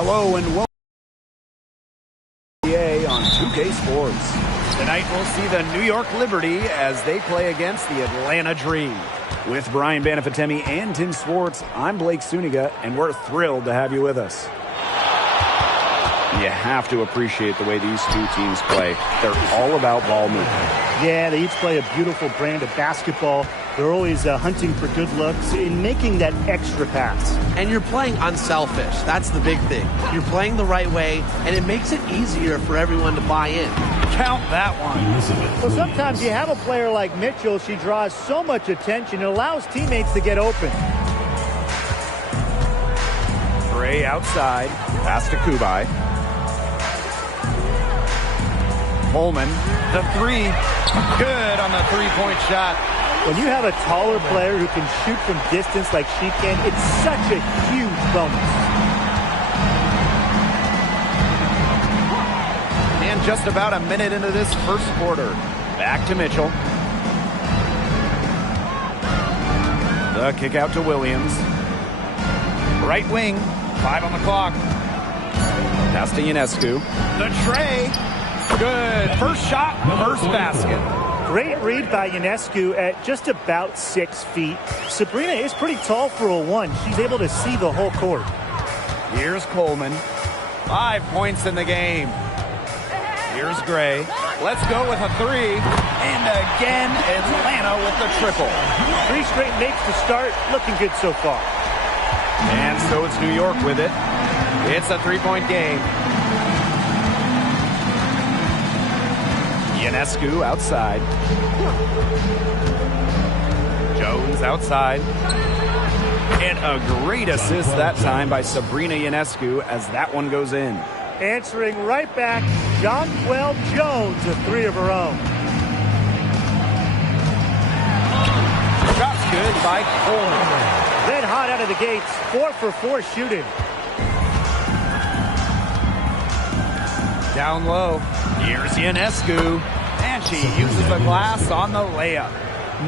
Hello and welcome to NBA on 2K Sports. Tonight we'll see the New York Liberty as they play against the Atlanta Dream. With Brian Banafitemi and Tim Swartz, I'm Blake Suniga, and we're thrilled to have you with us. You have to appreciate the way these two teams play. They're all about ball movement. Yeah, they each play a beautiful brand of basketball. They're always hunting for good looks and making that extra pass. And you're playing unselfish. That's the big thing. You're playing the right way, and it makes it easier for everyone to buy in. Count that one. Well, sometimes you have a player like Mitchell. She draws so much attention. It allows teammates to get open. Gray outside. Pass to Kubai. Coleman, the three. Good on the three-point shot. When you have a taller player who can shoot from distance like she can, it's such a huge bonus. And just about a minute into this first quarter. Back to Mitchell. The kick out to Williams. Right wing. 5 on the clock. Pass to Ionescu. The tray. Good. First shot, first basket. Great read by Ionescu at just about 6 feet. Sabrina is pretty tall for a 1. She's able to see the whole court. Here's Coleman. 5 points in the game. Here's Gray. Let's go with a 3. And again, Atlanta with the triple. 3 straight makes to start. Looking good so far. And so it's New York with it. It's a 3-point game. Ionescu outside. Jones outside. And a great assist that time by Sabrina Ionescu as that one goes in. Answering right back, Jonquel Jones, a 3 of her own. Shot's good by Coleman. Red hot out of the gates, 4 for 4 shooting. Down low. Here's Ionescu. And she uses the glass on the layup.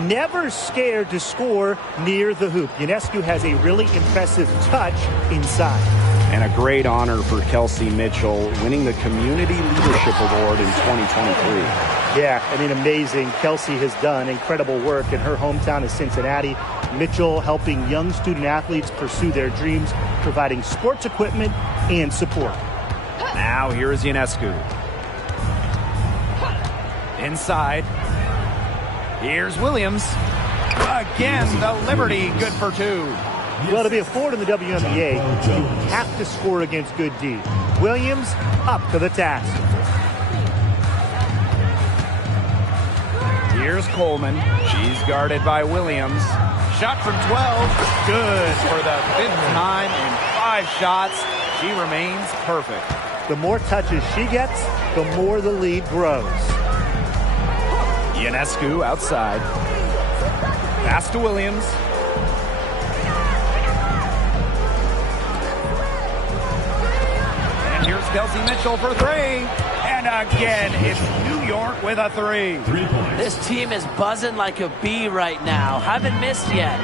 Never scared to score near the hoop. Ionescu has a really impressive touch inside. And a great honor for Kelsey Mitchell, winning the Community Leadership Award in 2023. Yeah, I mean, amazing. Kelsey has done incredible work in her hometown of Cincinnati. Mitchell helping young student athletes pursue their dreams, providing sports equipment and support. Now here is Ionescu. Inside. Here's Williams. Again, the Liberty good for 2. Well, to be a forward in the WNBA, you have to score against good D. Williams up to the task. Here's Coleman. She's guarded by Williams. Shot from 12. Good for the 5th time in 5 shots. She remains perfect. The more touches she gets, the more the lead grows. Ionescu outside. Pass to Williams. And here's Kelsey Mitchell for 3. And again, it's New York with a 3. This team is buzzing like a bee right now. Haven't missed yet.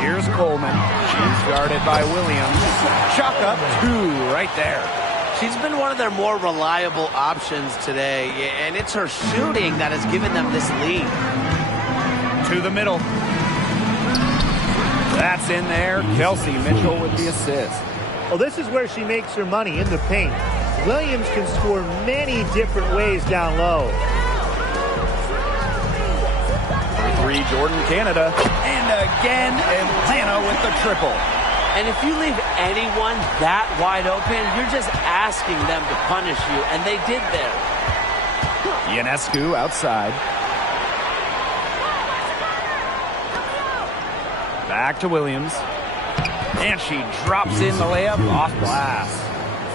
Here's Coleman. She's guarded by Williams. Chuck up 2 right there. She's been one of their more reliable options today, and it's her shooting that has given them this lead. To the middle. That's in there. Kelsey Mitchell with the assist. Well, this is where she makes her money, in the paint. Williams can score many different ways down low. 3, Jordan Canada. And again, Atlanta with the triple. And if you leave anyone that wide open, you're just asking them to punish you, and they did there. Ionescu outside. Back to Williams. And she drops in the layup off glass.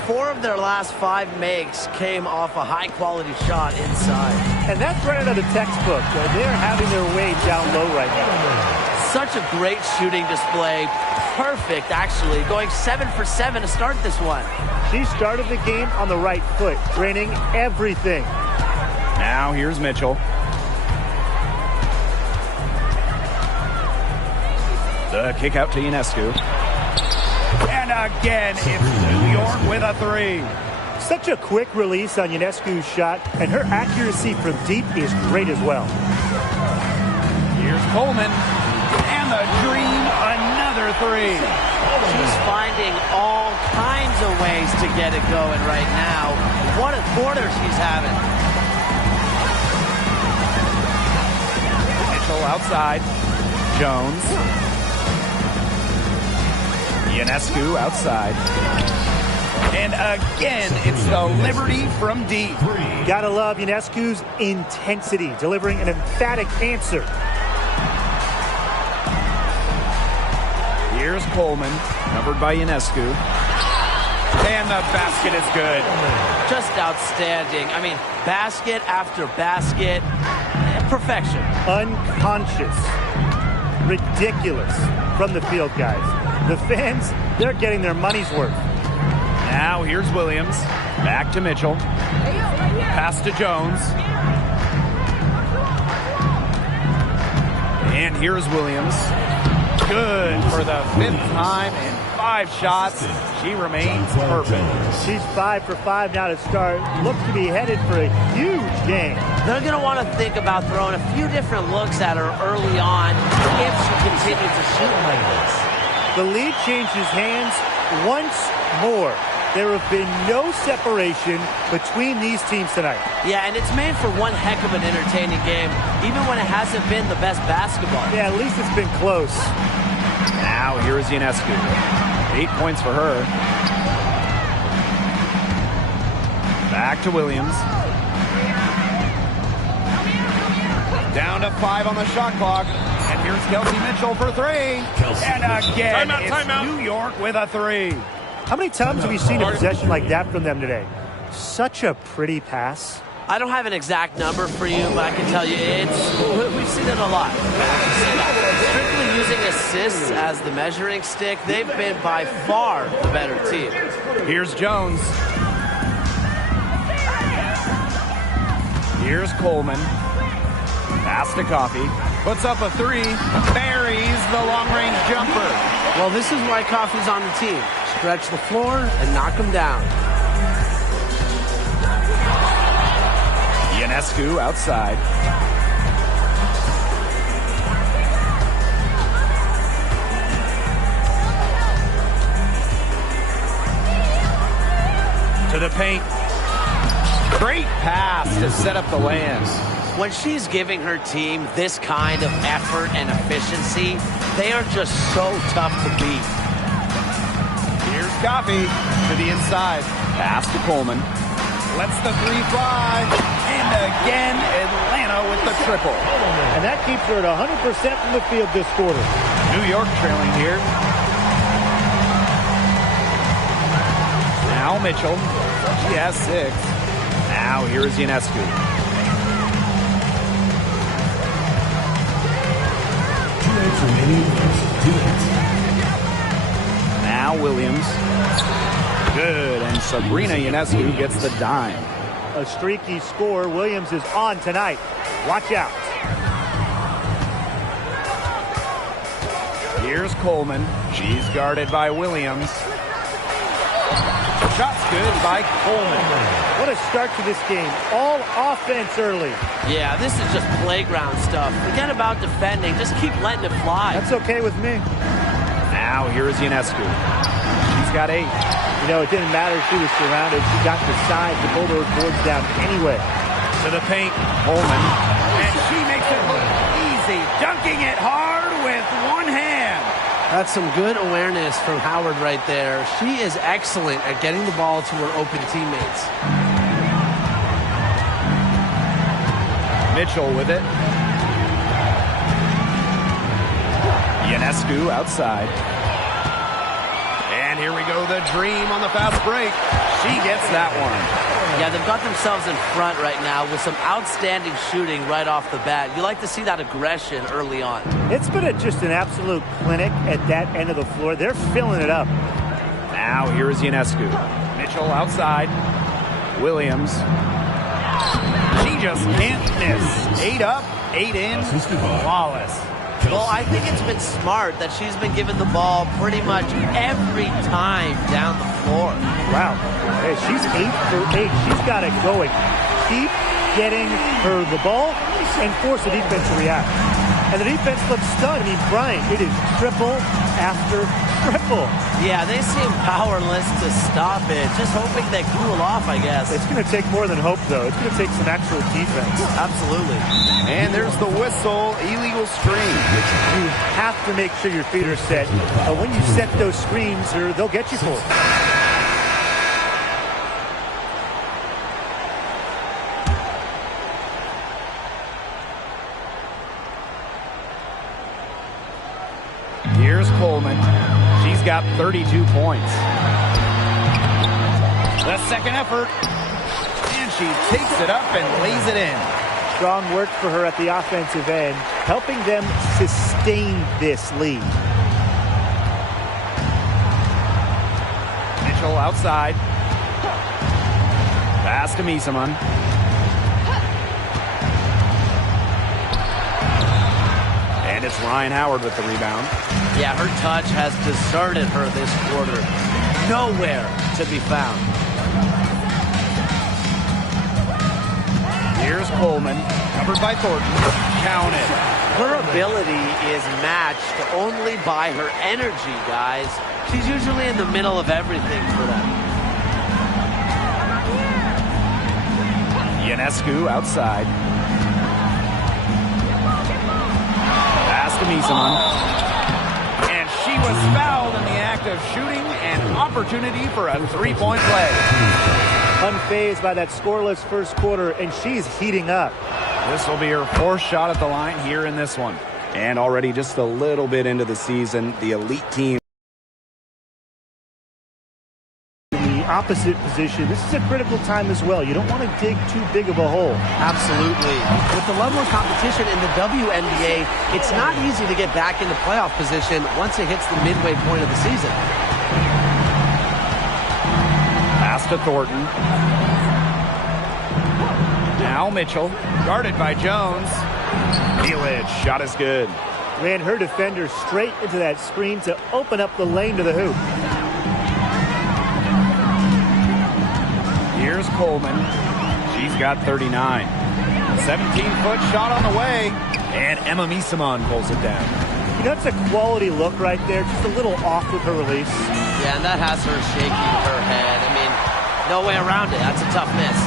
4 of their last 5 makes came off a high-quality shot inside. And that's right out of the textbook. They're having their way down low right now. Such a great shooting display. Perfect, actually. Going 7 for 7 to start this one. She started the game on the right foot, draining everything. Now here's Mitchell. The kick out to Ionescu. And again, it's New York with a three. Such a quick release on Ionescu's shot, and her accuracy from deep is great as well. Here's Coleman. And the dream, another three. She's finding all kinds of ways to get it going right now. What a quarter she's having. Mitchell outside. Jones. Ionescu outside. And again, it's the Liberty from deep. Gotta love Ionescu's intensity, delivering an emphatic answer. Here's Coleman, covered by Ionescu. And the basket is good. Just outstanding. I mean, basket after basket. Perfection. Unconscious. Ridiculous from the field, guys. The fans, they're getting their money's worth. Now here's Williams. Back to Mitchell. Pass to Jones. And here's Williams. Good for the fifth time in 5 shots. She remains perfect. She's 5 for 5 now to start. Looks to be headed for a huge game. They're going to want to think about throwing a few different looks at her early on if she continues to shoot like this. The lead changes hands once more. There have been no separation between these teams tonight. Yeah, and it's made for one heck of an entertaining game, even when it hasn't been the best basketball. Yeah, at least it's been close. Now here is Ionescu. 8 points for her. Back to Williams. Down to 5 on the shot clock. And here's Kelsey Mitchell for 3. And again, it's New York with a 3. How many times have we seen a possession like that from them today? Such a pretty pass. I don't have an exact number for you, but I can tell you we've seen it a lot. Strictly using assists as the measuring stick, they've been by far the better team. Here's Jones. Here's Coleman. Pass to Coffey. Puts up a 3. Buries the long-range jumper. Well, this is why Coffey's on the team. Stretch the floor and knock him down. Ionescu outside. To the paint. Great pass to set up the land. When she's giving her team this kind of effort and efficiency, they are just so tough to beat. Here's Coffey to the inside. Pass to Coleman. Lets the 3 fly. And again, Atlanta with the triple. And that keeps her at 100% from the field this quarter. New York trailing here. Now Mitchell. She has 6. Now here is Ionescu. Now Williams. Good, and Sabrina Ionescu gets the dime. A streaky score. Williams is on tonight. Watch out. Here's Coleman. She's guarded by Williams. Shot's good by Coleman. What a start to this game. All offense early. Yeah, this is just playground stuff. Forget about defending. Just keep letting it fly. That's okay with me. Now here is Ionescu. She's got 8. You know, it didn't matter if she was surrounded. She got the size to pull those boards down anyway. To the paint, Coleman. And she makes it look easy, dunking it hard with one hand. That's some good awareness from Howard right there. She is excellent at getting the ball to her open teammates. Mitchell with it. Ionescu outside. And here we go, the dream on the fast break. She gets that one. Yeah, they've got themselves in front right now with some outstanding shooting right off the bat. You like to see that aggression early on. It's been just an absolute clinic at that end of the floor. They're filling it up. Now here is Ionescu. Mitchell outside. Williams. She just can't miss. 8 up, 8 in. Flawless. Well, I think it's been smart that she's been given the ball pretty much every time down the floor. Wow. Hey, she's 8 for 8. She's got it going. Keep getting her the ball and force the defense to react. And the defense looks stunned. I mean, Brian, it is triple after triple. Yeah, they seem powerless to stop it. Just hoping they cool off, I guess. It's going to take more than hope, though. It's going to take some actual defense. Absolutely. And there's the whistle, illegal screen. You have to make sure your feet are set. When you set those screens, they'll get you for it. Here's Coleman. She's got 32 points. The second effort. And she takes it up and lays it in. Strong work for her at the offensive end, helping them sustain this lead. Mitchell outside. Pass to Misaman. And it's Ryan Howard with the rebound. Yeah, her touch has deserted her this quarter. Nowhere to be found. Here's Coleman, covered by Thornton. Counted. Her ability is matched only by her energy, guys. She's usually in the middle of everything for them. Ionescu outside. Pass to Misaman. And she was fouled in the act of shooting, an opportunity for a three-point play. Unfazed by that scoreless first quarter, and she's heating up. This will be her fourth shot at the line here in this one. And already just a little bit into the season, the elite team. In the opposite position, this is a critical time as well. You don't want to dig too big of a hole. Absolutely. With the level of competition in the WNBA, it's not easy to get back into playoff position once it hits the midway point of the season. Pass to Thornton. Now Mitchell, guarded by Jones. Milic, shot is good. Ran her defender straight into that screen to open up the lane to the hoop. Here's Coleman. She's got 39. 17-foot shot on the way. And Emma Misaman pulls it down. You know, it's a quality look right there. Just a little off with her release. Yeah, and that has her shaking her head. I mean, no way around it. That's a tough miss.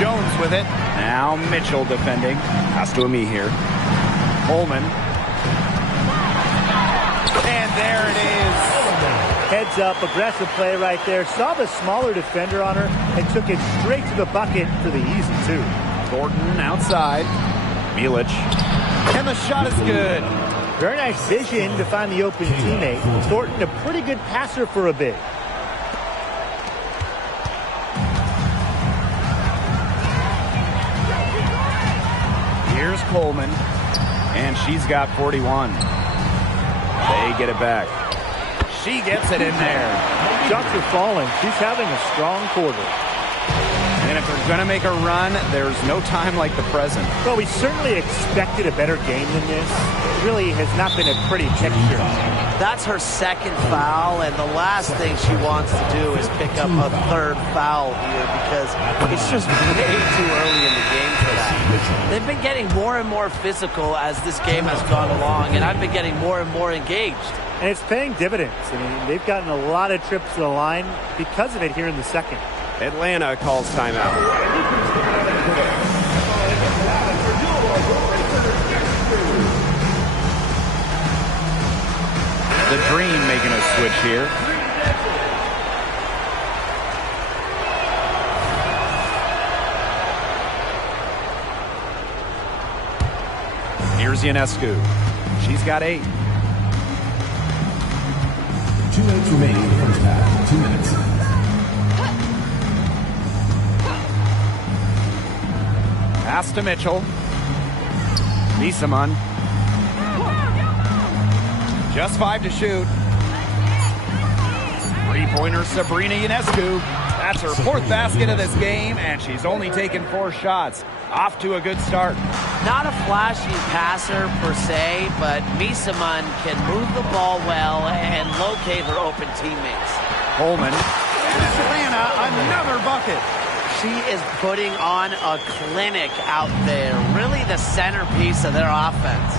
Jones with it. Now Mitchell defending. Pass to Ami here. Coleman. And there it is. Heads up, aggressive play right there. Saw the smaller defender on her and took it straight to the bucket for the easy two. Thornton outside. Milic. And the shot is good. Very nice vision to find the open teammate. Thornton, a pretty good passer for a big. Here's Coleman. And she's got 41. They get it back. She gets it in there. Shots are falling. She's having a strong quarter. And if they're going to make a run, there's no time like the present. Well, we certainly expected a better game than this. It really has not been a pretty picture. That's her second foul, and the last thing she wants to do is pick up a third foul here because it's just way too early in the game for that. They've been getting more and more physical as this game has gone along, and I've been getting more and more engaged. And it's paying dividends. I mean, they've gotten a lot of trips to the line because of it here in the second. Atlanta calls timeout. The Dream making a switch here. Here's Ionescu. She's got 8. 2:08 remaining in the first half. 2 minutes. Pass to Mitchell. Misaman. Just 5 to shoot. Three-pointer Sabrina Ionescu. That's her fourth basket of this game, and she's only taken 4 shots. Off to a good start. Not a flashy passer per se, but Misaman can move the ball well and locate her open teammates. Coleman. And Atlanta, another bucket. She is putting on a clinic out there. Really the centerpiece of their offense.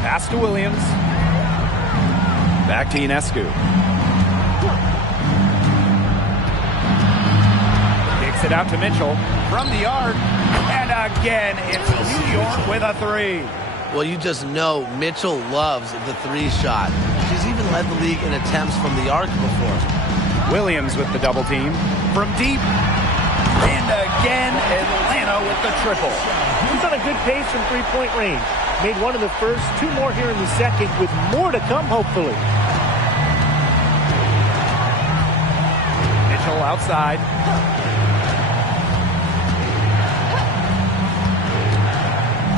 Pass to Williams. Back to Ionescu. Kicks it out to Mitchell from the arc. And again, it's New York with a 3. Well, you just know Mitchell loves the 3 shot. She's even led the league in attempts from the arc before. Williams with the double team from deep. And again, Atlanta with the triple. He's on a good pace from three-point range. Made one in the first, 2 more here in the second, with more to come, hopefully. Mitchell outside.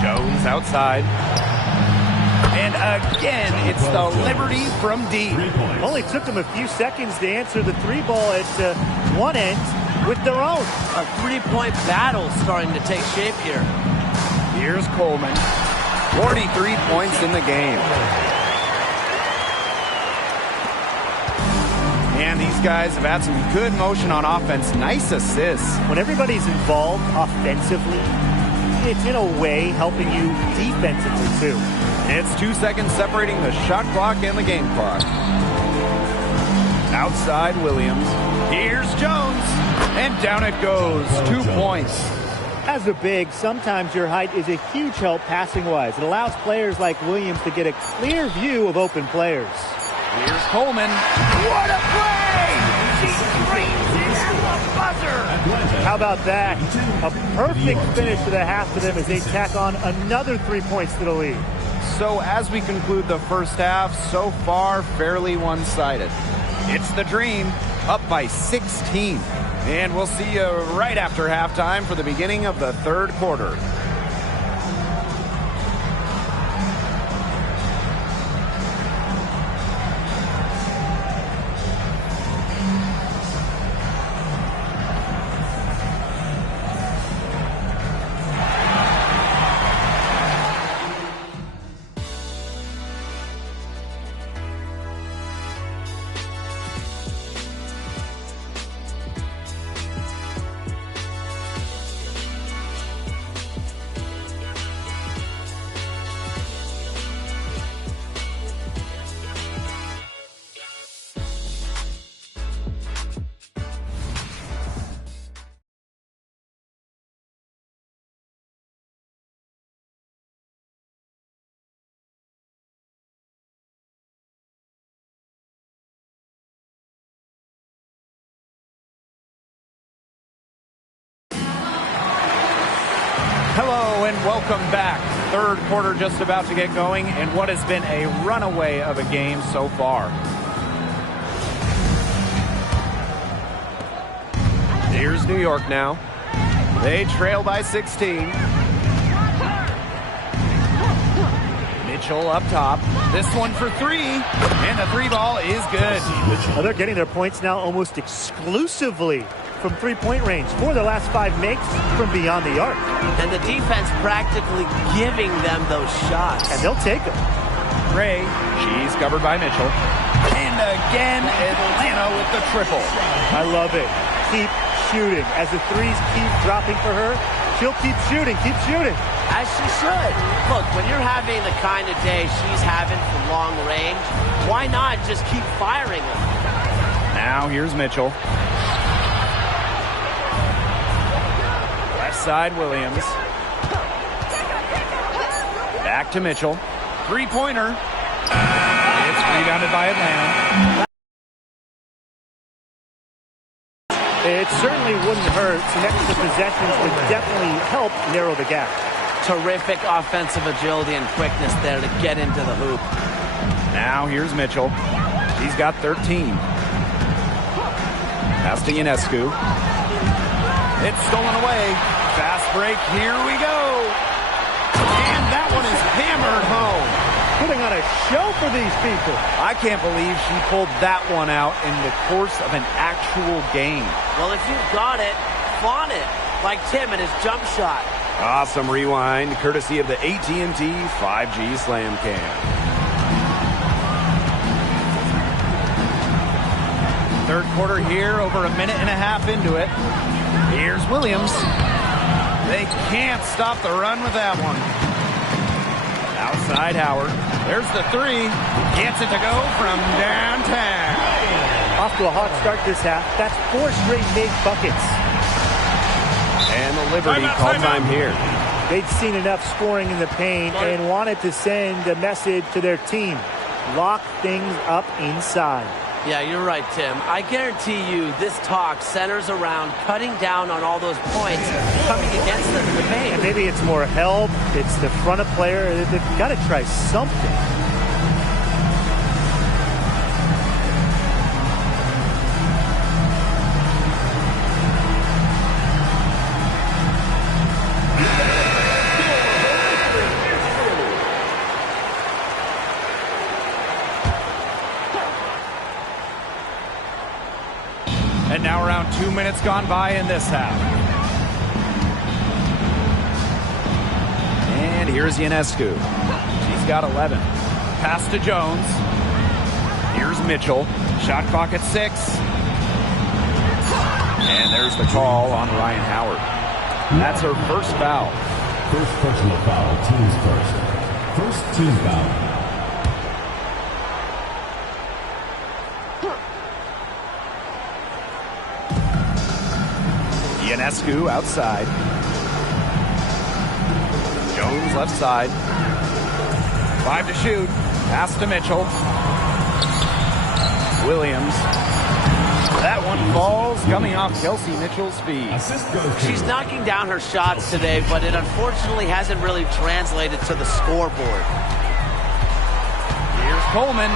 Jones outside. And again, it's the Liberty from deep. Only took them a few seconds to answer the 3 ball at one end with their own. A 3-point battle starting to take shape here. Here's Coleman. 43 points in the game. And these guys have had some good motion on offense. Nice assists. When everybody's involved offensively, it's in a way helping you defensively too. It's 2 seconds separating the shot clock and the game clock. Outside Williams. Here's Jones. And down it goes. 2 points. As a big, sometimes your height is a huge help passing-wise. It allows players like Williams to get a clear view of open players. Here's Coleman. What a play! She screams it at the buzzer. How about that? A perfect finish to the half for them as they tack on another 3 points to the lead. So as we conclude the first half, so far fairly one-sided. It's the Dream up by 16. And we'll see you right after halftime for the beginning of the third quarter. Hello and welcome back. Third quarter just about to get going, and what has been a runaway of a game so far. Here's New York now. They trail by 16. Mitchell up top. This one for 3, and the 3 ball is good. Well, they're getting their points now almost exclusively from three-point range. 4 of their last 5 makes from beyond the arc. And the defense practically giving them those shots. And they'll take them. Gray, she's covered by Mitchell. And again, Atlanta with the triple. I love it. Keep shooting. As the threes keep dropping for her, she'll keep shooting, As she should. Look, when you're having the kind of day she's having from long range, why not just keep firing them? Now here's Mitchell. Left side Williams. Back to Mitchell. 3-pointer. It's rebounded by Atlanta. It certainly wouldn't hurt. Some extra possessions would definitely help narrow the gap. Terrific offensive agility and quickness there to get into the hoop. Now here's Mitchell. He's got 13. Pass to Ionescu. It's stolen away. Fast break. Here we go. And that one is hammered home. putting on a show for these people. I can't believe she pulled that one out in the course of an actual game. Well, if you've got it, flaunt it, like Tim and his jump shot. Awesome rewind, courtesy of the AT&T 5G Slam Cam. Third quarter here, over a minute and a half into it. Here's Williams. They can't stop the run with that one. Outside Howard. There's the three. Gets it to go from downtown. Off to a hot start this half. That's 4 straight made buckets. And the Liberty call time here. They'd seen enough scoring in the paint and wanted to send a message to their team. Lock things up inside. Yeah, you're right, Tim. I guarantee you this talk centers around cutting down on all those points coming against them in the paint. And maybe it's more help. It's the front of player. They've got to try something. And now around 2 minutes gone by in this half. And here's Ionescu. She's got 11. Pass to Jones. Here's Mitchell. Shot clock at 6. And there's the call on Ryan Howard. That's her first foul. First personal foul, team's first. First team foul. Ionescu outside. Jones left side. 5 to shoot. Pass to Mitchell. Williams. That one falls coming off Kelsey Mitchell's feet. She's knocking down her shots today, but it unfortunately hasn't really translated to the scoreboard. Here's Coleman.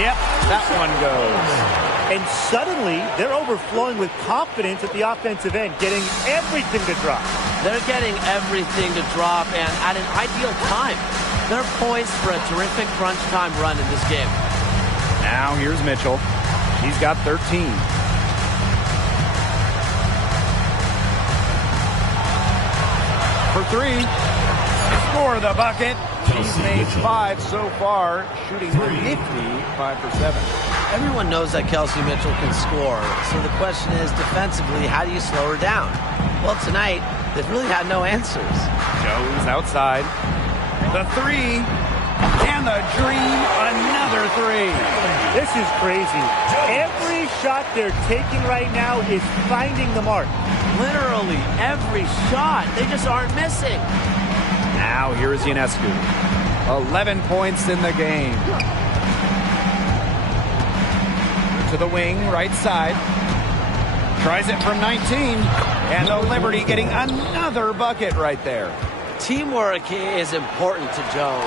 Yep, that one goes. And suddenly, they're overflowing with confidence at the offensive end, getting everything to drop. They're getting everything to drop, and at an ideal time. They're poised for a terrific crunch time run in this game. Now here's Mitchell. She's got 13. For 3. Score the bucket. She's made 5 so far, shooting a nifty 5 for 7. Everyone knows that Kelsey Mitchell can score, so the question is, defensively, how do you slow her down? Well, tonight, they've really had no answers. Jones outside. The 3. And the dream, another 3. This is crazy. Every shot they're taking right now is finding the mark. Literally every shot. They just aren't missing. Now here is Ionescu. 11 points in the game. To the wing, right side. Tries it from 19. And the Liberty getting another bucket right there. Teamwork is important to Jones.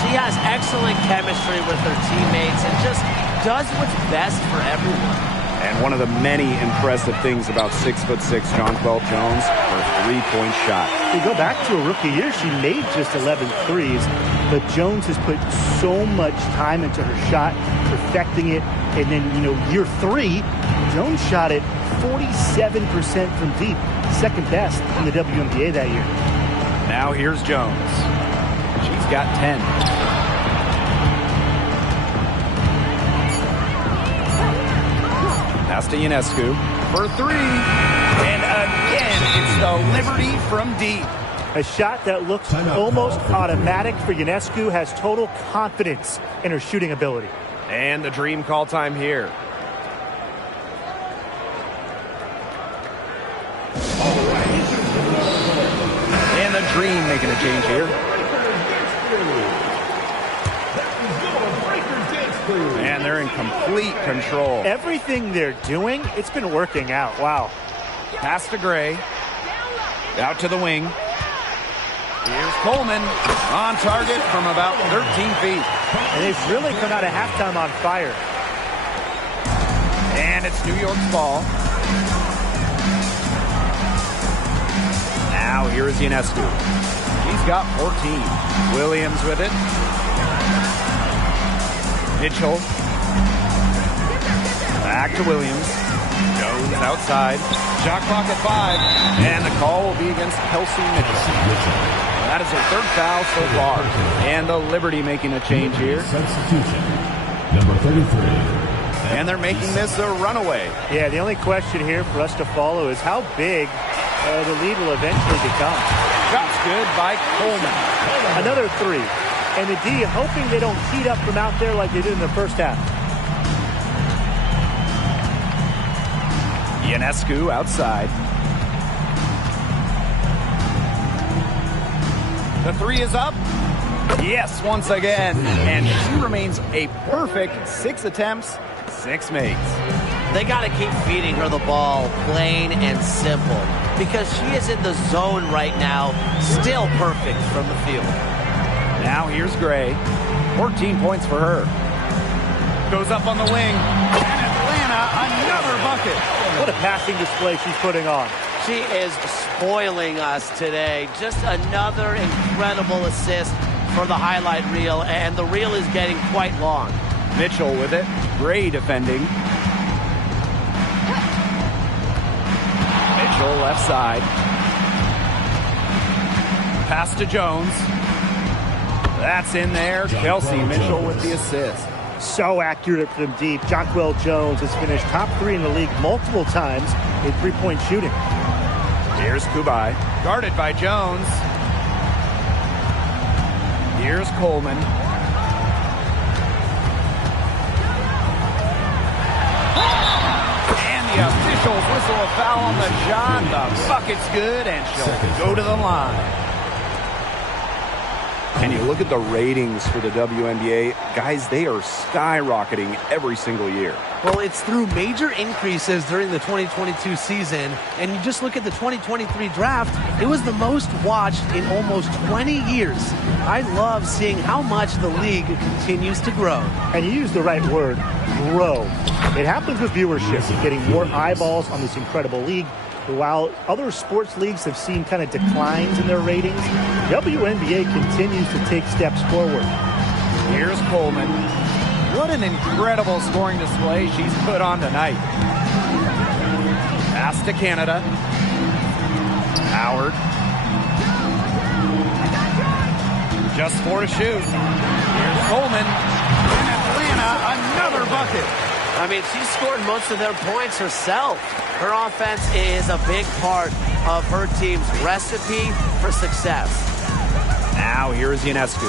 She has excellent chemistry with her teammates and just does what's best for everyone. And one of the many impressive things about 6'6" Jonquel Jones, her three-point shot. We go back to a rookie year, she made just 11 threes, but Jones has put so much time into her shot, perfecting it, and then, year 3, Jones shot it 47% from deep, second best in the WNBA that year. Now here's Jones. She's got 10. Pass to Ionescu for 3. And again, it's the Liberty from deep. A shot that looks almost automatic for Ionescu, has total confidence in her shooting ability. And the dream call time here. And the dream making a change here. And they're in complete control. Everything they're doing, it's been working out. Wow. Pass to Gray. Out to the wing. Here's Coleman on target from about 13 feet. And they've really come out of halftime on fire. And it's New York's ball. Now here is Ionescu. He's got 14. Williams with it. Mitchell. Back to Williams. Jones outside. Shot clock at 5. And the call will be against Kelsey Mitchell. That is her third foul so far. And the Liberty making a change here. Substitution. Number 33. And they're making this a runaway. Yeah, the only question here for us to follow is how big the lead will eventually become. Shot's good by Coleman. Another 3. And the D hoping they don't heat up from out there like they did in the first half. Ionescu outside. The 3 is up. Yes, once again. And she remains a perfect 6 attempts, 6 makes. They got to keep feeding her the ball, plain and simple, because she is in the zone right now, still perfect from the field. Now here's Gray. 14 points for her. Goes up on the wing. And Atlanta, another bucket. What a passing display she's putting on. She is spoiling us today. Just another incredible assist for the highlight reel, and the reel is getting quite long. Mitchell with it. Gray defending. Mitchell left side. Pass to Jones. That's in there. Kelsey Mitchell with the assist. So accurate from deep. Jonquel Jones has finished top 3 in the league multiple times in three-point shooting. Here's Kubai. Guarded by Jones. Here's Coleman. And the officials whistle a foul on the shot. The bucket's good, and she'll go to the line. And you look at the ratings for the WNBA, guys, they are skyrocketing every single year. Well, it's through major increases during the 2022 season, and you just look at the 2023 draft, it was the most watched in almost 20 years. I love seeing how much the league continues to grow. And you use the right word, grow. It happens with viewership, getting more eyeballs on this incredible league. While other sports leagues have seen kind of declines in their ratings, WNBA continues to take steps forward. Here's Coleman. What an incredible scoring display she's put on tonight. Pass to Canada. Howard. Just 4 to shoot. Here's Coleman. And Atlanta, another bucket. I mean, she scored most of their points herself. Her offense is a big part of her team's recipe for success. Now here's Ionescu.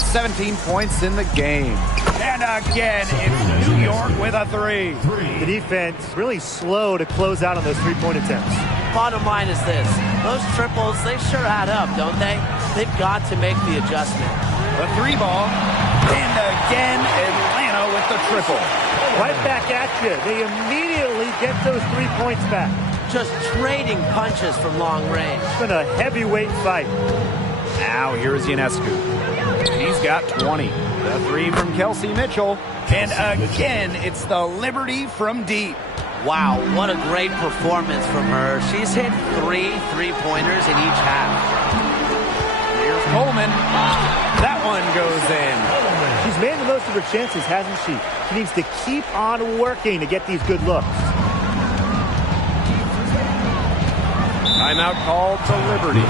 17 points in the game. And again, it's New York with a 3. The defense really slow to close out on those three-point attempts. Bottom line is this. Those triples, they sure add up, don't they? They've got to make the adjustment. The 3 ball. And again, Atlanta with the triple. Right back at you. They immediately get those 3 points back. Just trading punches from long range. It's been a heavyweight fight. Now here's Ionescu. He's got 20. The 3 from Kelsey Mitchell. And again, it's the Liberty from deep. Wow, what a great performance from her. She's hit 3 3-pointers in each half. Here's Coleman. That one goes in. She's made the most of her chances, hasn't she? She needs to keep on working to get these good looks. Timeout called to Liberty.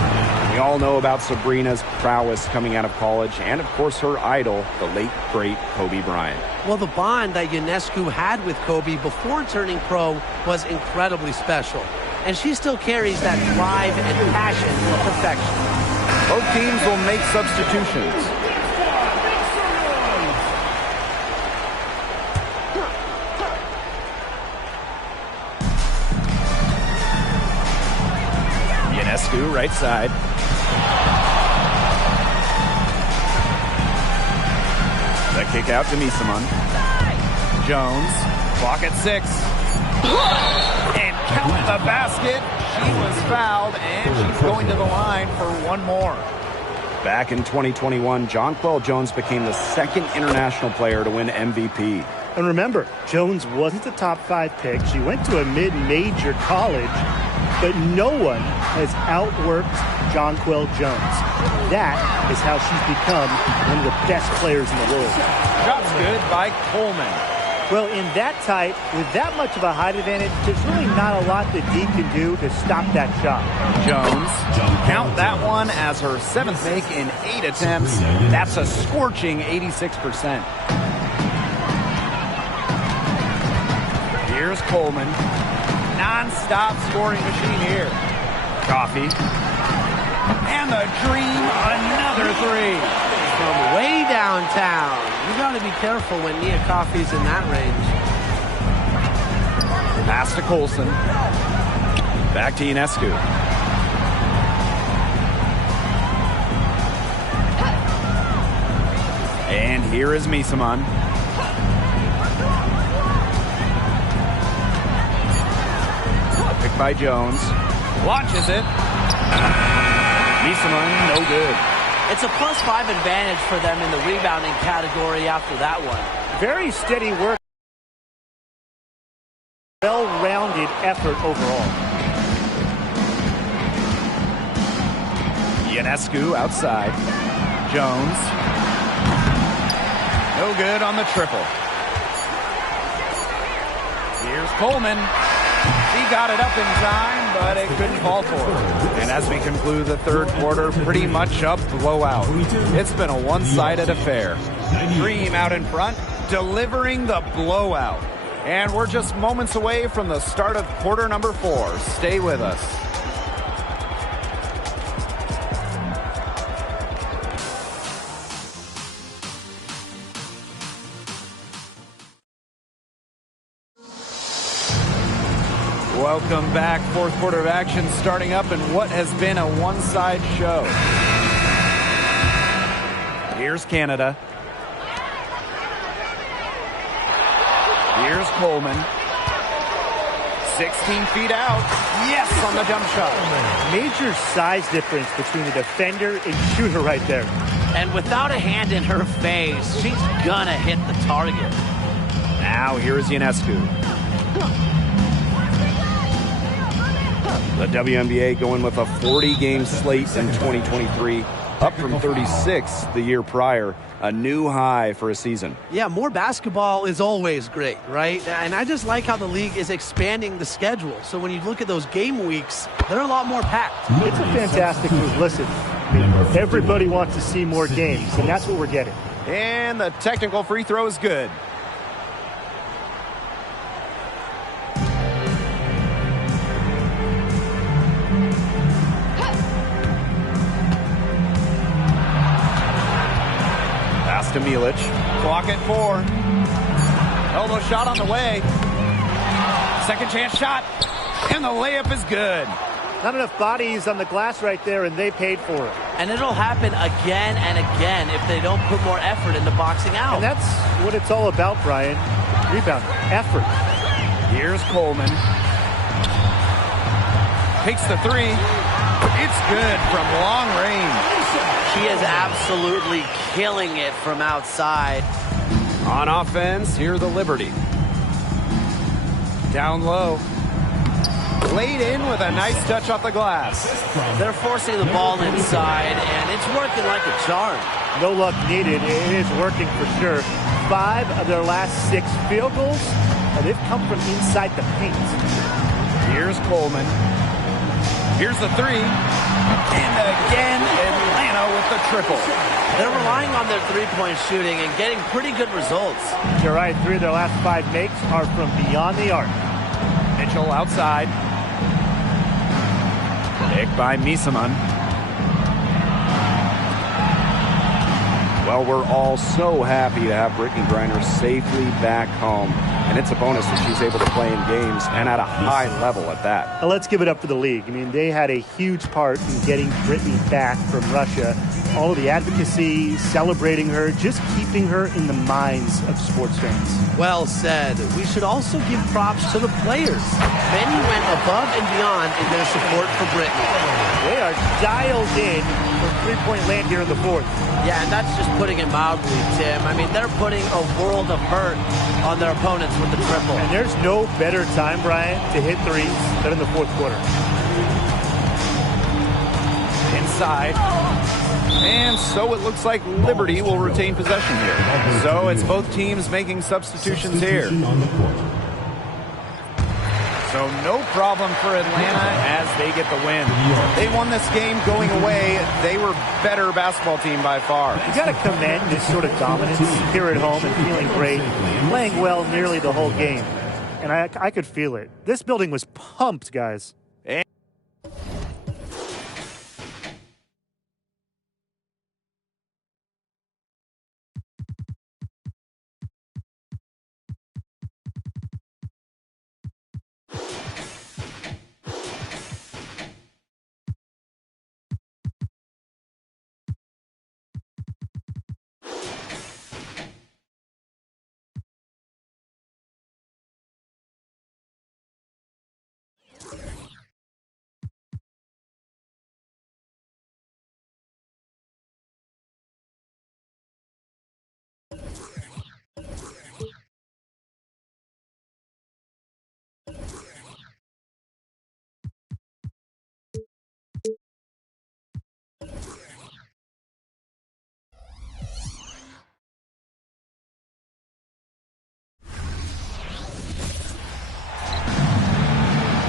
We all know about Sabrina's prowess coming out of college, and of course her idol, the late, great Kobe Bryant. Well, the bond that Ionescu had with Kobe before turning pro was incredibly special. And she still carries that drive and passion for perfection. Both teams will make substitutions. Ionescu, right side. The kick out to Misaman. Jones, clock at 6. And count the basket. She was fouled, and she's going to the line for one more. Back in 2021, Jonquel Jones became the second international player to win MVP. And remember, Jones wasn't the top 5 pick. She went to a mid-major college, but no one has outworked Jonquel Jones. That is how she's become one of the best players in the world. Shot's good by Coleman. Well, in that tight, with that much of a height advantage, there's really not a lot that Dee can do to stop that shot. Jones, count that one as her 7th make in 8 attempts. That's a scorching 86%. Here's Coleman. Non-stop scoring machine here. Coffee. And the dream, another 3. From way downtown. You got to be careful when Nia Coffey's in that range. Pass to Colson. Back to Ionescu. And here is Misaman. Picked by Jones. Launches it. Misaman, no good. It's a +5 advantage for them in the rebounding category after that one. Very steady work. Well-rounded effort overall. Ionescu outside. Jones. No good on the triple. Here's Coleman. She got it up in time, but it couldn't fall for her. And as we conclude the third quarter, pretty much a blowout. It's been a one-sided affair. Dream out in front, delivering the blowout. And we're just moments away from the start of quarter number 4. Stay with us. Welcome back. Fourth quarter of action starting up in what has been a one-side show. Here's Canada. Here's Coleman. 16 feet out. Yes, on the jump shot. Major size difference between the defender and shooter right there. And without a hand in her face, she's gonna hit the target. Now here's Ionescu. The WNBA going with a 40-game slate in 2023, up from 36 the year prior, a new high for a season. Yeah, more basketball is always great, right? And I just like how the league is expanding the schedule. So when you look at those game weeks, they're a lot more packed. It's a fantastic move. Listen, I mean, everybody wants to see more games, and that's what we're getting. And the technical free throw is good. To Milic. Clock at 4. Elbow shot on the way. Second chance shot. And the layup is good. Not enough bodies on the glass right there, and they paid for it. And it'll happen again and again if they don't put more effort into boxing out. And that's what it's all about, Brian. Rebound. Effort. Here's Coleman. Takes the 3. It's good from long range. She is absolutely killing it from outside. On offense, here the Liberty. Down low. Laid in with a nice touch off the glass. They're forcing the ball inside, and it's working like a charm. No luck needed. It is working for sure. 5 of their last 6 field goals, and they've come from inside the paint. Here's Coleman. Here's the 3. And again, Atlanta with the triple. They're relying on their three-point shooting and getting pretty good results. You're right. 3 of their last 5 makes are from beyond the arc. Mitchell outside. Picked by Misaman. Well, we're all so happy to have Brittney Griner safely back home. And it's a bonus that she's able to play in games and at a high level at that. Now let's give it up for the league. I mean, they had a huge part in getting Brittney back from Russia. All of the advocacy, celebrating her, just keeping her in the minds of sports fans. Well said. We should also give props to the players. Many went above and beyond in their support for Brittney. They are dialed in for three-point land here in the fourth. Yeah, and that's just putting it mildly, Tim. I mean, they're putting a world of hurt on their opponents with the triple. And there's no better time, Brian, to hit threes than in the fourth quarter. side. And so it looks like Liberty will retain possession here. So it's both teams making substitutions here. On the court. So no problem for Atlanta as they get the win. They won this game going away. They were better basketball team by far. You got to commend this sort of dominance here at home and feeling great, playing well nearly the whole game. And I could feel it. This building was pumped, guys.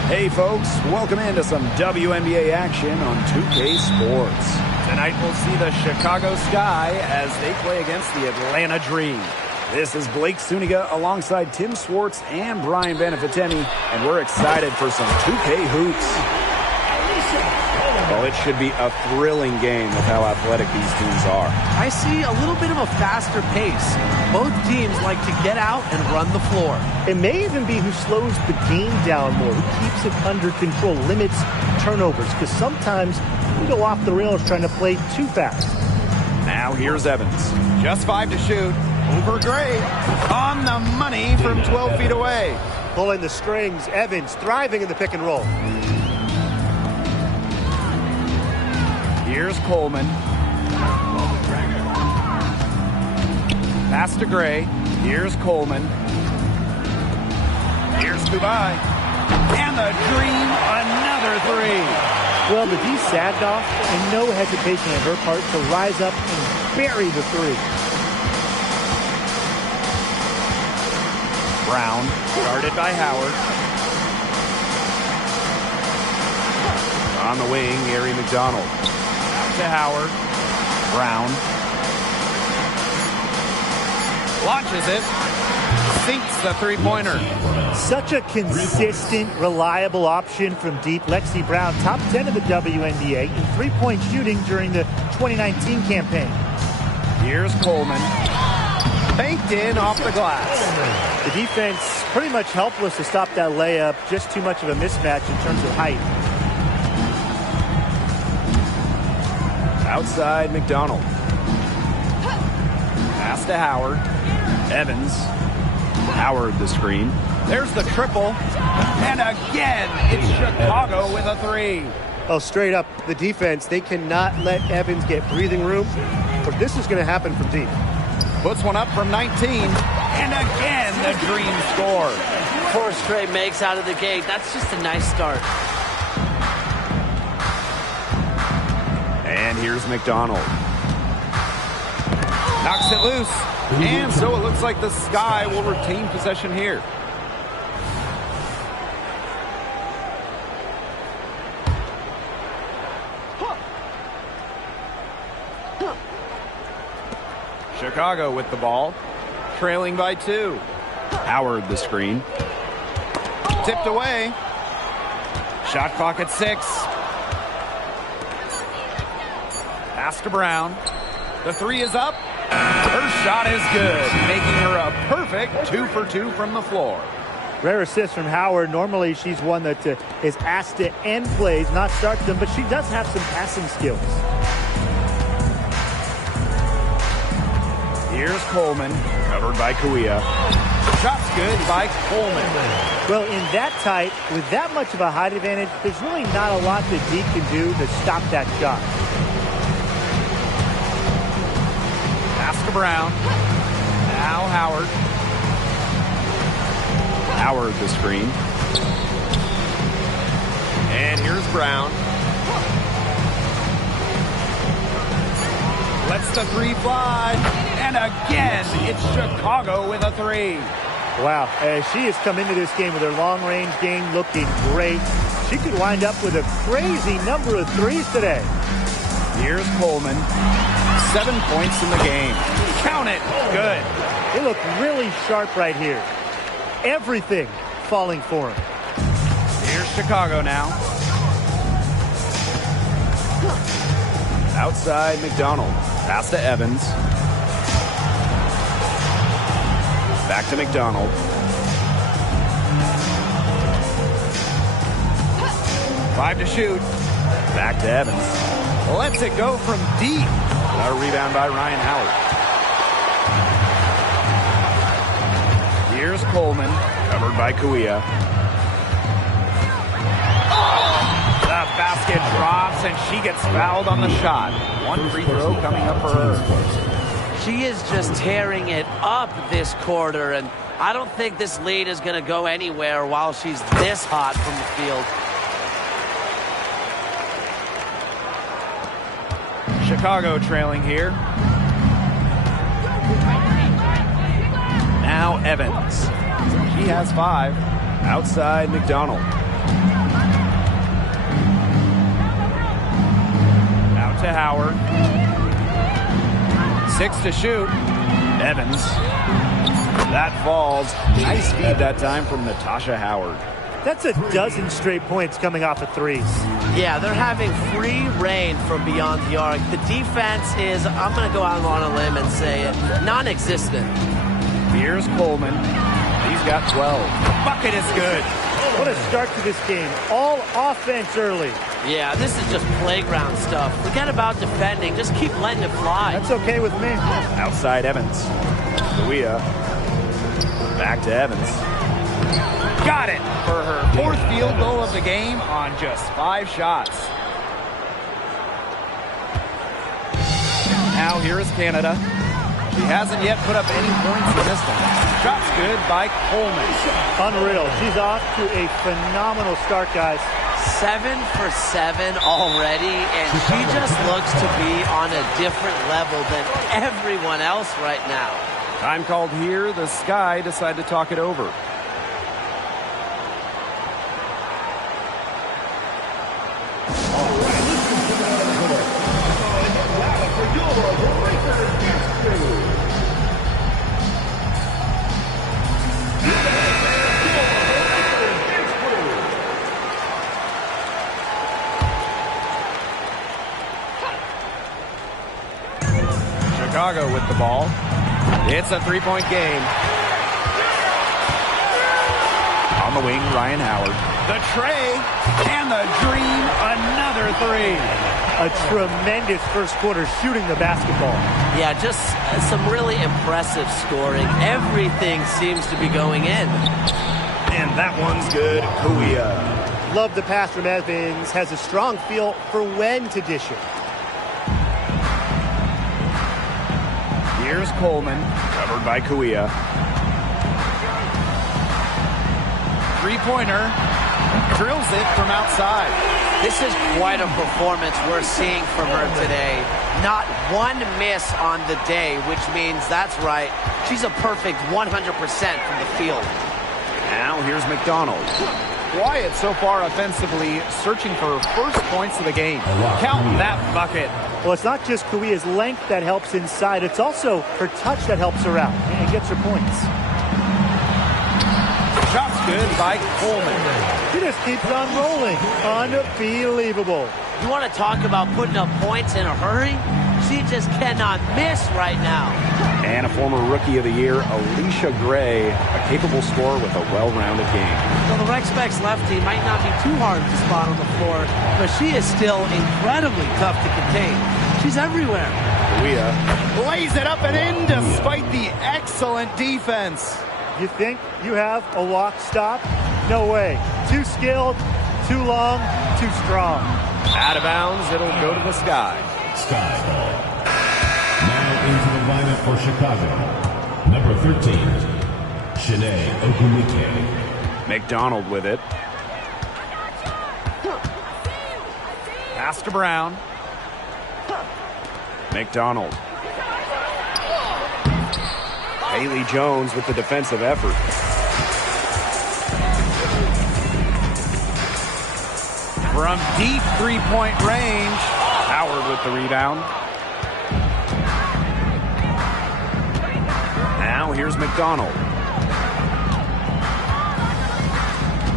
Hey folks, welcome into some WNBA action on 2K Sports. Tonight we'll see the Chicago Sky as they play against the Atlanta Dream. This is Blake Suniga alongside Tim Swartz and Brian Benefitemi, and we're excited for some 2K hoops. Well, it should be a thrilling game with how athletic these teams are. I see a little bit of a faster pace. Both teams like to get out and run the floor. It may even be who slows the game down more, who keeps it under control, limits turnovers, because sometimes we go off the rails trying to play too fast. Now here's Evans. Just 5 to shoot. Over Gray. On the money from 12 feet away. Pulling the strings, Evans thriving in the pick and roll. Here's Coleman. Pass to Gray. Here's Coleman. Here's Kubai. And the Dream, another three. Well, the D sagged off, and no hesitation on her part to rise up and bury the three. Brown, guarded by Howard. On the wing, Gary McDonald. Out to Howard. Brown. Launches it. Sinks the three-pointer. Such a consistent, reliable option from deep. Lexi Brown, top 10 of the WNBA in three-point shooting during the 2019 campaign. Here's Coleman. Banked in off the glass. The defense pretty much helpless to stop that layup. Just too much of a mismatch in terms of height. Outside McDonald. Pass to Howard. Evans. Howard the screen. There's the triple. And again, it's Chicago with a three. Oh, straight up, the defense, they cannot let Evans get breathing room. But this is going to happen from deep. Puts one up from 19. And again, the Dream score. 4 straight makes out of the gate. That's just a nice start. And here's McDonald. Knocks it loose. And so it looks like the Sky will retain possession here. Chicago with the ball, trailing by 2. Howard the screen. Tipped away. Shot clock at 6. Pass to Brown. The three is up. Her shot is good, making her a perfect 2 for 2 from the floor. Rare assist from Howard. Normally, she's one that is asked to end plays, not start them, but she does have some passing skills. Here's Coleman, covered by Kuia. Shot's good by Coleman. Well, in that tight, with that much of a height advantage, there's really not a lot that D can do to stop that shot. Pass to Brown. Now Howard. Howard the screen. And here's Brown. Lets the three fly. And again, it's Chicago with a three. Wow, she has come into this game with her long-range game looking great. She could wind up with a crazy number of threes today. Here's Coleman. 7 points in the game. Count it. Good. They look really sharp right here. Everything falling for him. Here's Chicago now. Outside McDonald. Pass to Evans. Back to McDonald. Five to shoot. Back to Evans. Lets it go from deep. A rebound by Ryan Howard. Here's Coleman. Covered by Kuia. The basket drops and she gets fouled on the shot. One free throw coming up for her. She is just tearing it up this quarter, and I don't think this lead is going to go anywhere while she's this hot from the field. Chicago trailing here. Now Evans. She has 5. Outside McDonald. Out to Howard. 6 to shoot. Evans. That falls. Nice feed that time from Natasha Howard. That's a dozen straight points coming off of threes. Yeah, they're having free reign from beyond the arc. The defense is, I'm going to go out on a limb and say it, non-existent. Here's Coleman. He's got 12. Bucket is good. What a start to this game. All offense early. Yeah, this is just playground stuff. Forget about defending. Just keep letting it fly. That's okay with me. Outside Evans. Kuia. Back to Evans. Got it for her 4th field goal of the game on just 5 shots. Now here is Canada. She hasn't yet put up any points in this one. Shot's good by Coleman. Unreal. She's off to a phenomenal start, guys. 7 for 7 already, and she just looks to be on a different level than everyone else right now. Time called here. The Sky decide to talk it over. Chicago with the ball. It's a 3-point game. On the wing, Ryan Howard. The tray and the dream, another 3. A tremendous first quarter shooting the basketball. Yeah, just some really impressive scoring. Everything seems to be going in. And that one's good. Kuia. Love the pass from Evans. Has a strong feel for when to dish it. Here's Coleman, covered by Kuia. Three-pointer, drills it from outside. This is quite a performance we're seeing from her today. Not one miss on the day, which means that's right. She's a perfect 100% from the field. Now here's McDonald. Quiet so far offensively, searching for her first points of the game. Count that bucket. Well, it's not just Kuia's length that helps inside. It's also her touch that helps her out and gets her points. Shot's good by Coleman. She just keeps on rolling. Unbelievable. You want to talk about putting up points in a hurry? She just cannot miss right now. And a former Rookie of the Year, Alicia Gray, a capable scorer with a well-rounded game. Well, the Rec Specs lefty might not be too hard to spot on the floor, but she is still incredibly tough to contain. She's everywhere. Kuia lays it up and in despite the excellent defense. You think you have a walk stop? No way. Too skilled, too long, too strong. Out of bounds, it'll go to the Sky. Sky ball. Now into the lineup for Chicago. Number 13, Shanae Ogumike. McDonald with it. Pass to Brown. McDonald. Haley Jones with the defensive effort. From deep three-point range, Howard with the rebound. Now here's McDonald.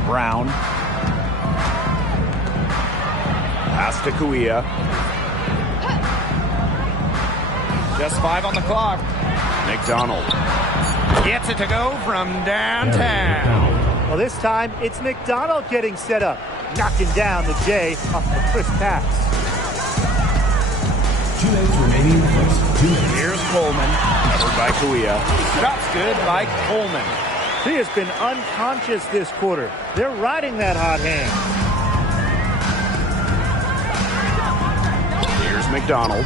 Brown. Pass to Kuia. Just 5 on the clock. McDonald gets it to go from downtown. Well, this time it's McDonald getting set up, knocking down the J off the crisp pass. 2 minutes remaining in the first. 2 minutes. Here's Coleman, covered by Kuia. Shot's good by Coleman. She has been unconscious this quarter. They're riding that hot hand. Here's McDonald.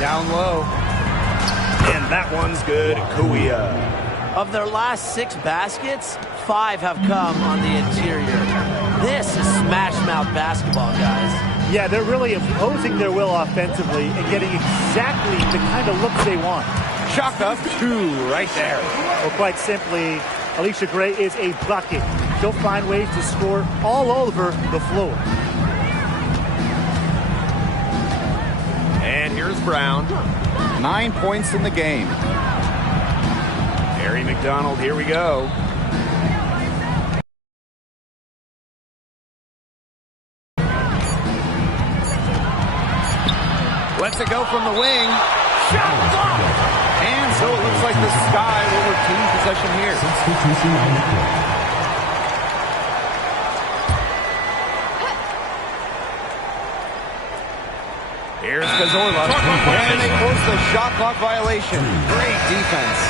Down low. And that one's good. Kuia. Of their last 6 baskets, 5 have come on the interior. This is smash-mouth basketball, guys. Yeah, they're really imposing their will offensively and getting exactly the kind of looks they want. Chalk up 2 right there. Well, quite simply, Alicia Gray is a bucket. She'll find ways to score all over the floor. And here's Brown. 9 points in the game. Harry McDonald, here we go. Lets it go from the wing. Shot blocked. And so it looks like the Sky will retain possession here. Substitution on the court. Here's Cazorla. And they force the shot clock violation. Great defense.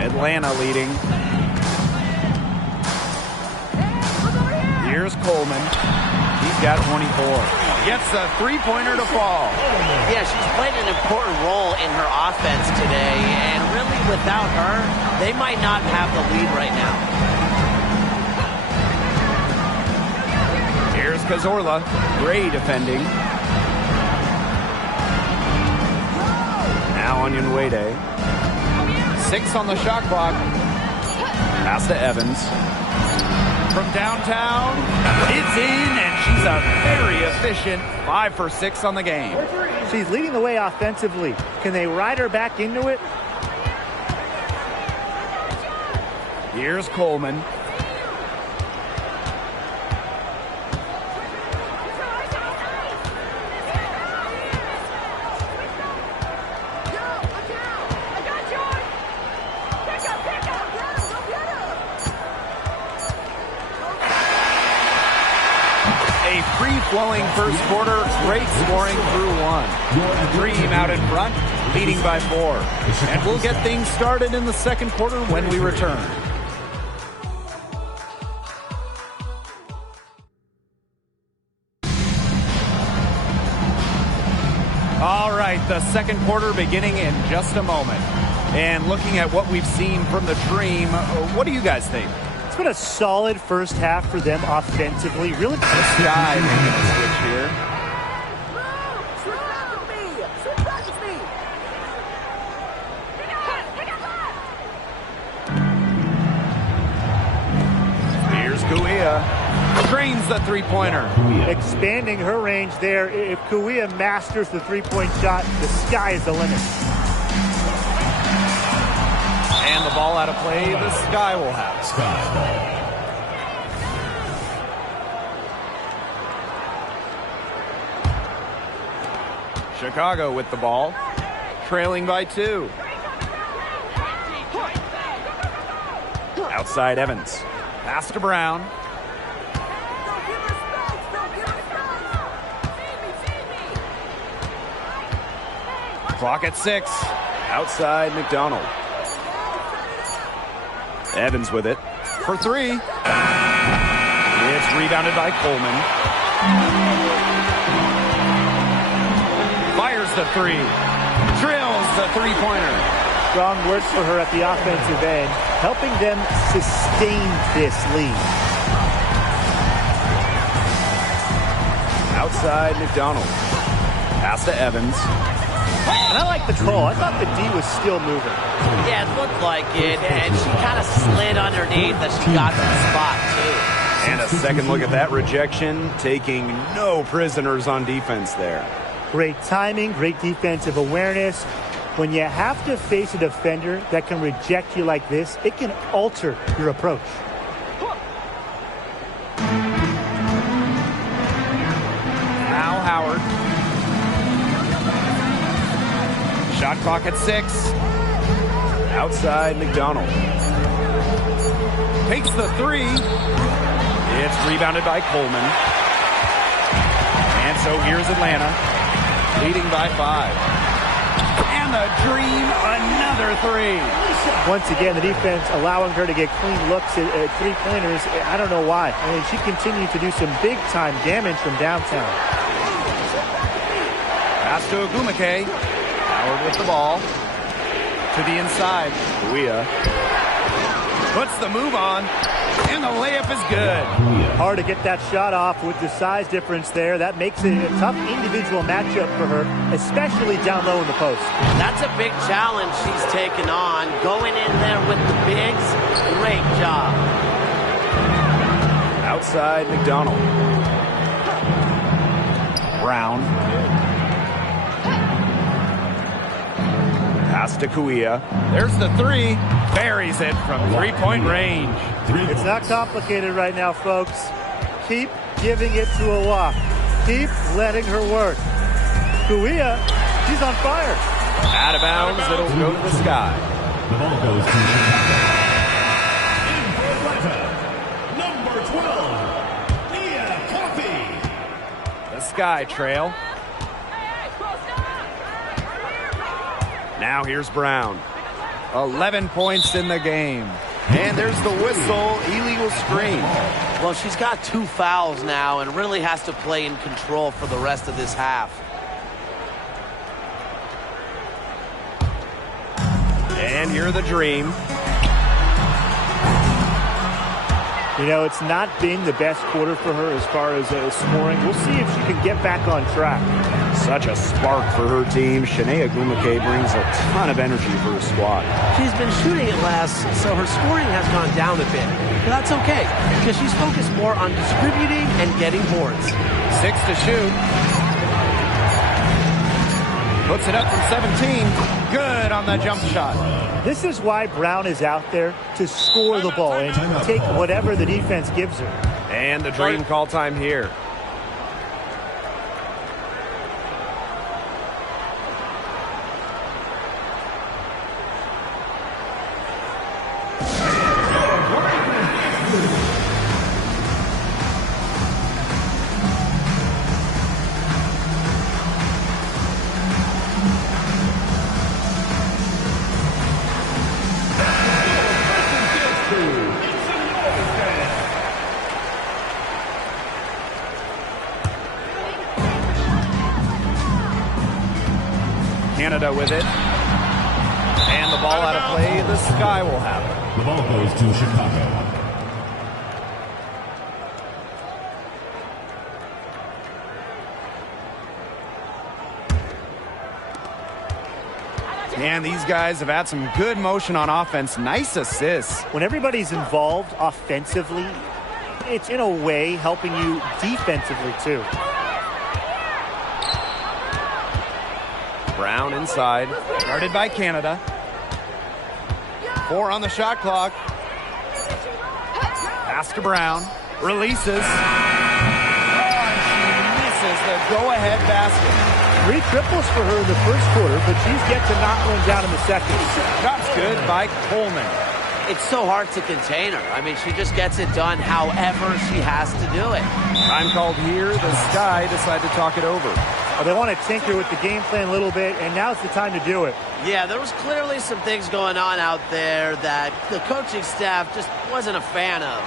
Atlanta leading. Here's Coleman. He's got 24. Gets a three-pointer to fall. Yeah, she's played an important role in her offense today, and really without her, they might not have the lead right now. Here's Cazorla. Gray defending. Now Onyenwere. 6 on the shot clock. Pass to Evans. From downtown, it's in, and she's a very efficient 5 for 6 on the game. She's leading the way offensively. Can they ride her back into it? Here's Coleman. A free-flowing first quarter, great scoring through 1. Dream out in front, leading by 4. And we'll get things started in the second quarter when we return. All right, the second quarter beginning in just a moment. And looking at what we've seen from the Dream, what do you guys think? It's been a solid first half for them offensively. Really, The Sky making a switch here. Here's Kuia. Drains the three-pointer. expanding her range there. If Kuia masters the three-point shot, the sky is the limit. And the ball out of play, the Sky will have. Sky ball. Chicago with the ball, trailing by 2. Outside Evans. Pass to Brown. Clock at 6. Outside McDonald. Evans with it for 3. It's rebounded by Coleman. Fires the 3. Drills the three-pointer. Strong work for her at the offensive end. helping them sustain this lead. Outside McDonald. Pass to Evans. And I like the call. I thought the D was still moving. Yeah, it looked like it, and she kind of slid underneath as she got to the spot, too. And a second look at that rejection, taking no prisoners on defense there. Great timing, great defensive awareness. When you have to face a defender that can reject you like this, it can alter your approach. Now Howard. Shot clock at 6. Outside McDonald. Takes the 3. It's rebounded by Coleman. And so here's Atlanta, leading by 5. And the Dream, another 3. Once again, the defense allowing her to get clean looks at three-pointers. I don't know why. I mean, she continued to do some big-time damage from downtown. Pass to Ogumake. Howard with the ball. To the inside. Kuia puts the move on. And the layup is good. Hard to get that shot off with the size difference there. That makes it a tough individual matchup for her, especially down low in the post. That's a big challenge she's taken on. Going in there with the bigs, great job. Outside McDonald. Brown. Pass to Kuia. There's the 3. Buries it from three-point range. It's not complicated right now, folks. Keep giving it to a walk. Keep letting her work. Kuia, she's on fire. Out of bounds, it'll go to the sky. The ball goes to Chicago. Number 12, Nia Coffey. The Sky Trail. Now here's Brown. 11 points in the game. And there's the whistle, illegal screen. Well, she's got 2 fouls now and really has to play in control for the rest of this half. And you're the Dream. You know, it's not been the best quarter for her as far as scoring. We'll see if she can get back on track. Such a spark for her team. Shanae Ogumake brings a ton of energy for her squad. She's been shooting it less, so her scoring has gone down a bit. But that's okay, because she's focused more on distributing and getting boards. 6 to shoot. Puts it up from 17. Good on the jump shot. This is why Brown is out there to score the ball and take whatever the defense gives her. And the Dream call time here. Canada with it. And the ball out of play. The Sky will have it. The ball goes to Chicago. And these guys have had some good motion on offense. Nice assists. When everybody's involved offensively, it's in a way helping you defensively too. Brown inside. Guarded by Canada. 4 on the shot clock. Pass to Brown. Releases. And she misses the go-ahead basket. 3 triples for her in the first quarter, but she's yet to knock one down in the second. Shot's good by Coleman. It's so hard to contain her. I mean, she just gets it done however she has to do it. Time called here. The Sky decide to talk it over. Well, they want to tinker with the game plan a little bit, and now's the time to do it. Yeah, there was clearly some things going on out there that the coaching staff just wasn't a fan of.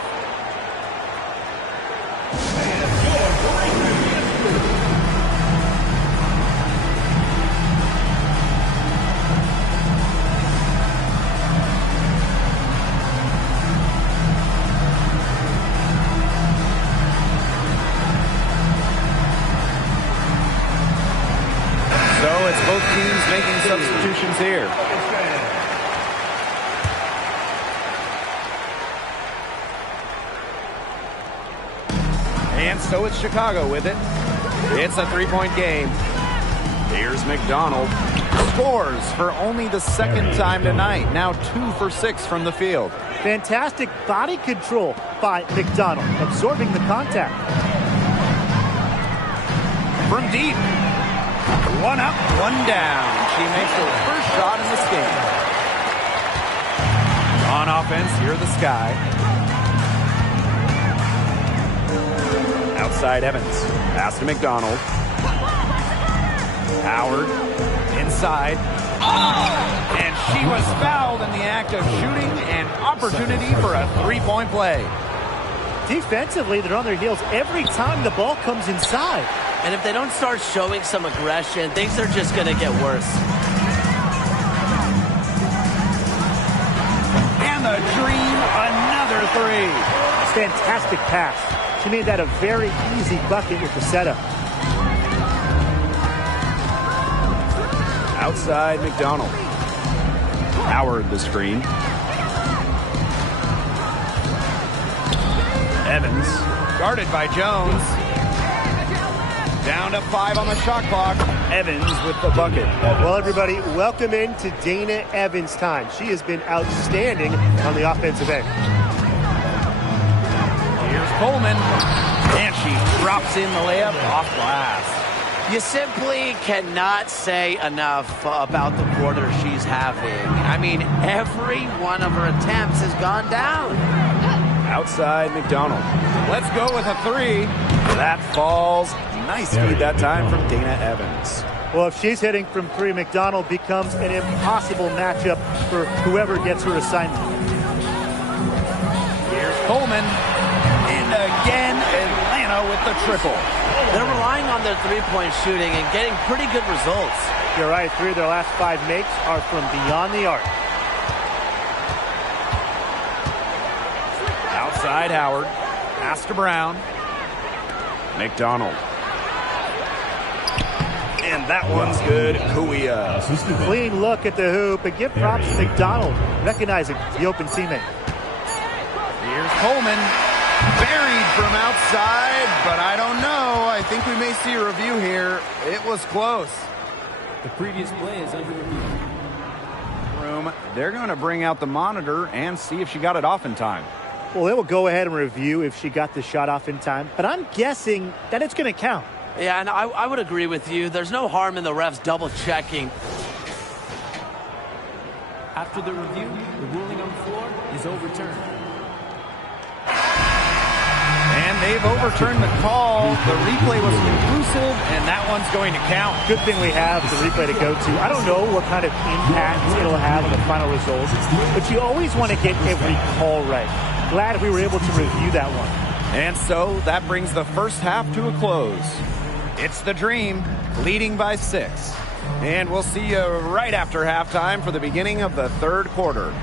formations here. And so it's Chicago with it. It's a three-point game. Here's McDonald. Scores for only the second time tonight. Now 2 for 6 from the field. Fantastic body control by McDonald, absorbing the contact. From deep. One up, one down. She makes her first shot in this game. On offense, here are the Sky. Outside Evans. Pass to McDonald. Howard. Inside. And she was fouled in the act of shooting. An opportunity for a three-point play. Defensively, they're on their heels every time the ball comes inside. And if they don't start showing some aggression, things are just going to get worse. And the Dream, another three. Fantastic pass. She made that a very easy bucket with the setup. Outside McDonald. Howard the screen. Evans, guarded by Jones. Down to 5 on the shot clock. Evans with the bucket. Well, everybody, welcome into Dana Evans' time. She has been outstanding on the offensive end. Here's Coleman. And she drops in the layup off glass. You simply cannot say enough about the quarter she's having. I mean, every one of her attempts has gone down. Outside McDonald. Let's go with a three. That falls. Nice feed that time from Dana Evans. Well, if she's hitting from three, McDonald becomes an impossible matchup for whoever gets her assignment. Here's Coleman. And again, Atlanta with the triple. They're relying on their three-point shooting and getting pretty good results. You're right. 3 of their last 5 makes are from beyond the arc. Outside Howard. Pass to Brown. McDonald. And that one's good. Kuia. Clean look at the hoop, and give props to McDonald, recognizing the open teammate. Here's Coleman. Buried from outside, but I don't know. I think we may see a review here. It was close. The previous play is under review. They're going to bring out the monitor and see if she got it off in time. Well, they will go ahead and review if she got the shot off in time, but I'm guessing that it's going to count. Yeah, and I would agree with you. There's no harm in the refs double-checking. After the review, the ruling on the floor is overturned. And they've overturned the call. The replay was conclusive, and that one's going to count. Good thing we have the replay to go to. I don't know what kind of impact it'll have on the final results, but you always want to get every call right. Glad we were able to review that one. And so that brings the first half to a close. It's the Dream leading by 6. And we'll see you right after halftime for the beginning of the third quarter.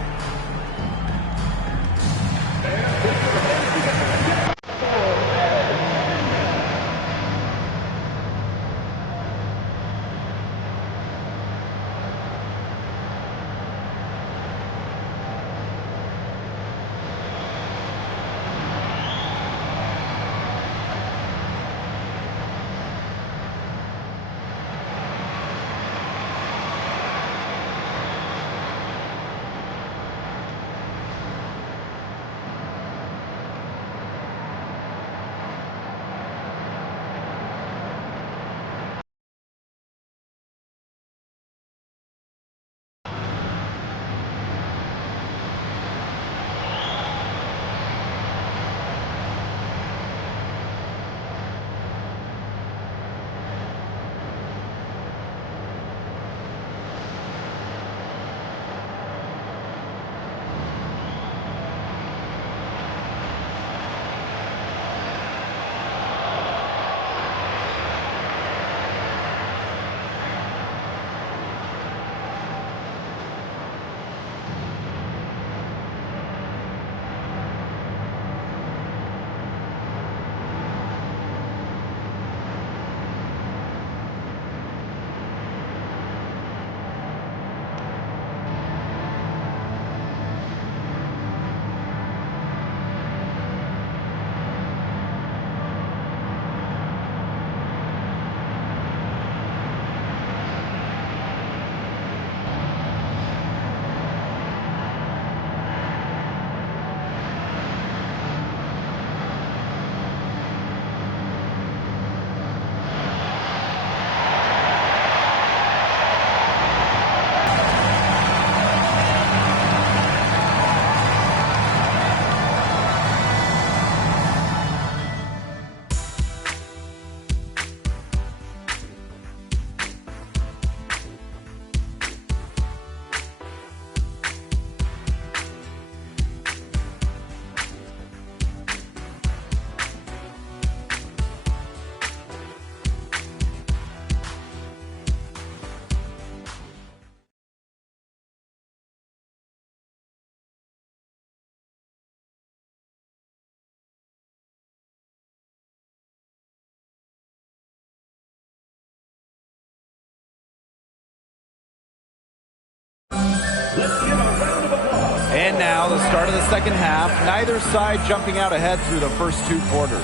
And now the start of the second half. Neither side jumping out ahead through the first 2 quarters.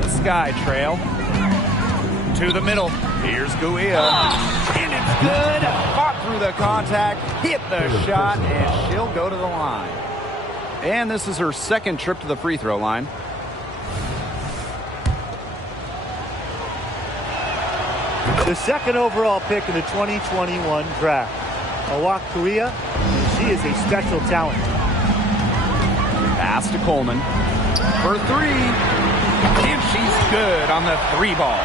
The Sky Trail. To the middle. Here's Guia. And it's good. Fought through the contact. Hit the shot. And she'll go to the line. And this is her second trip to the free throw line. The second overall pick in the 2021 draft. Awak Kuia, and she is a special talent. Pass to Coleman. For 3. And she's good on the 3 ball.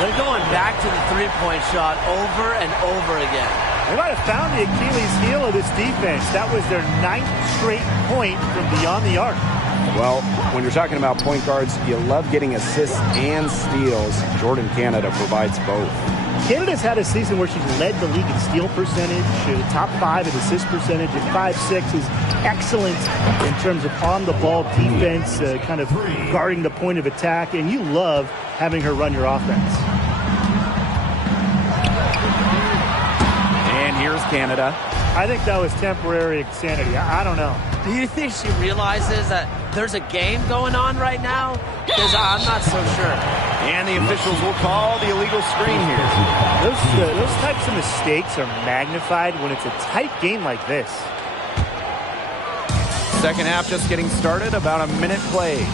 They're going back to the three-point shot over and over again. They might have found the Achilles heel of this defense. That was their 9th straight point from beyond the arc. Well, when you're talking about point guards, you love getting assists and steals. Jordan Canada provides both. Canada's had a season where she's led the league in steal percentage, top 5 in assist percentage, and 5'6" is excellent in terms of on-the-ball defense, kind of guarding the point of attack, and you love having her run your offense. And here's Canada. I think that was temporary insanity. I don't know. Do you think she realizes that there's a game going on right now? Because I'm not so sure. And the officials will call the illegal screen here. Those types of mistakes are magnified when it's a tight game like this. Second half just getting started, about a minute played.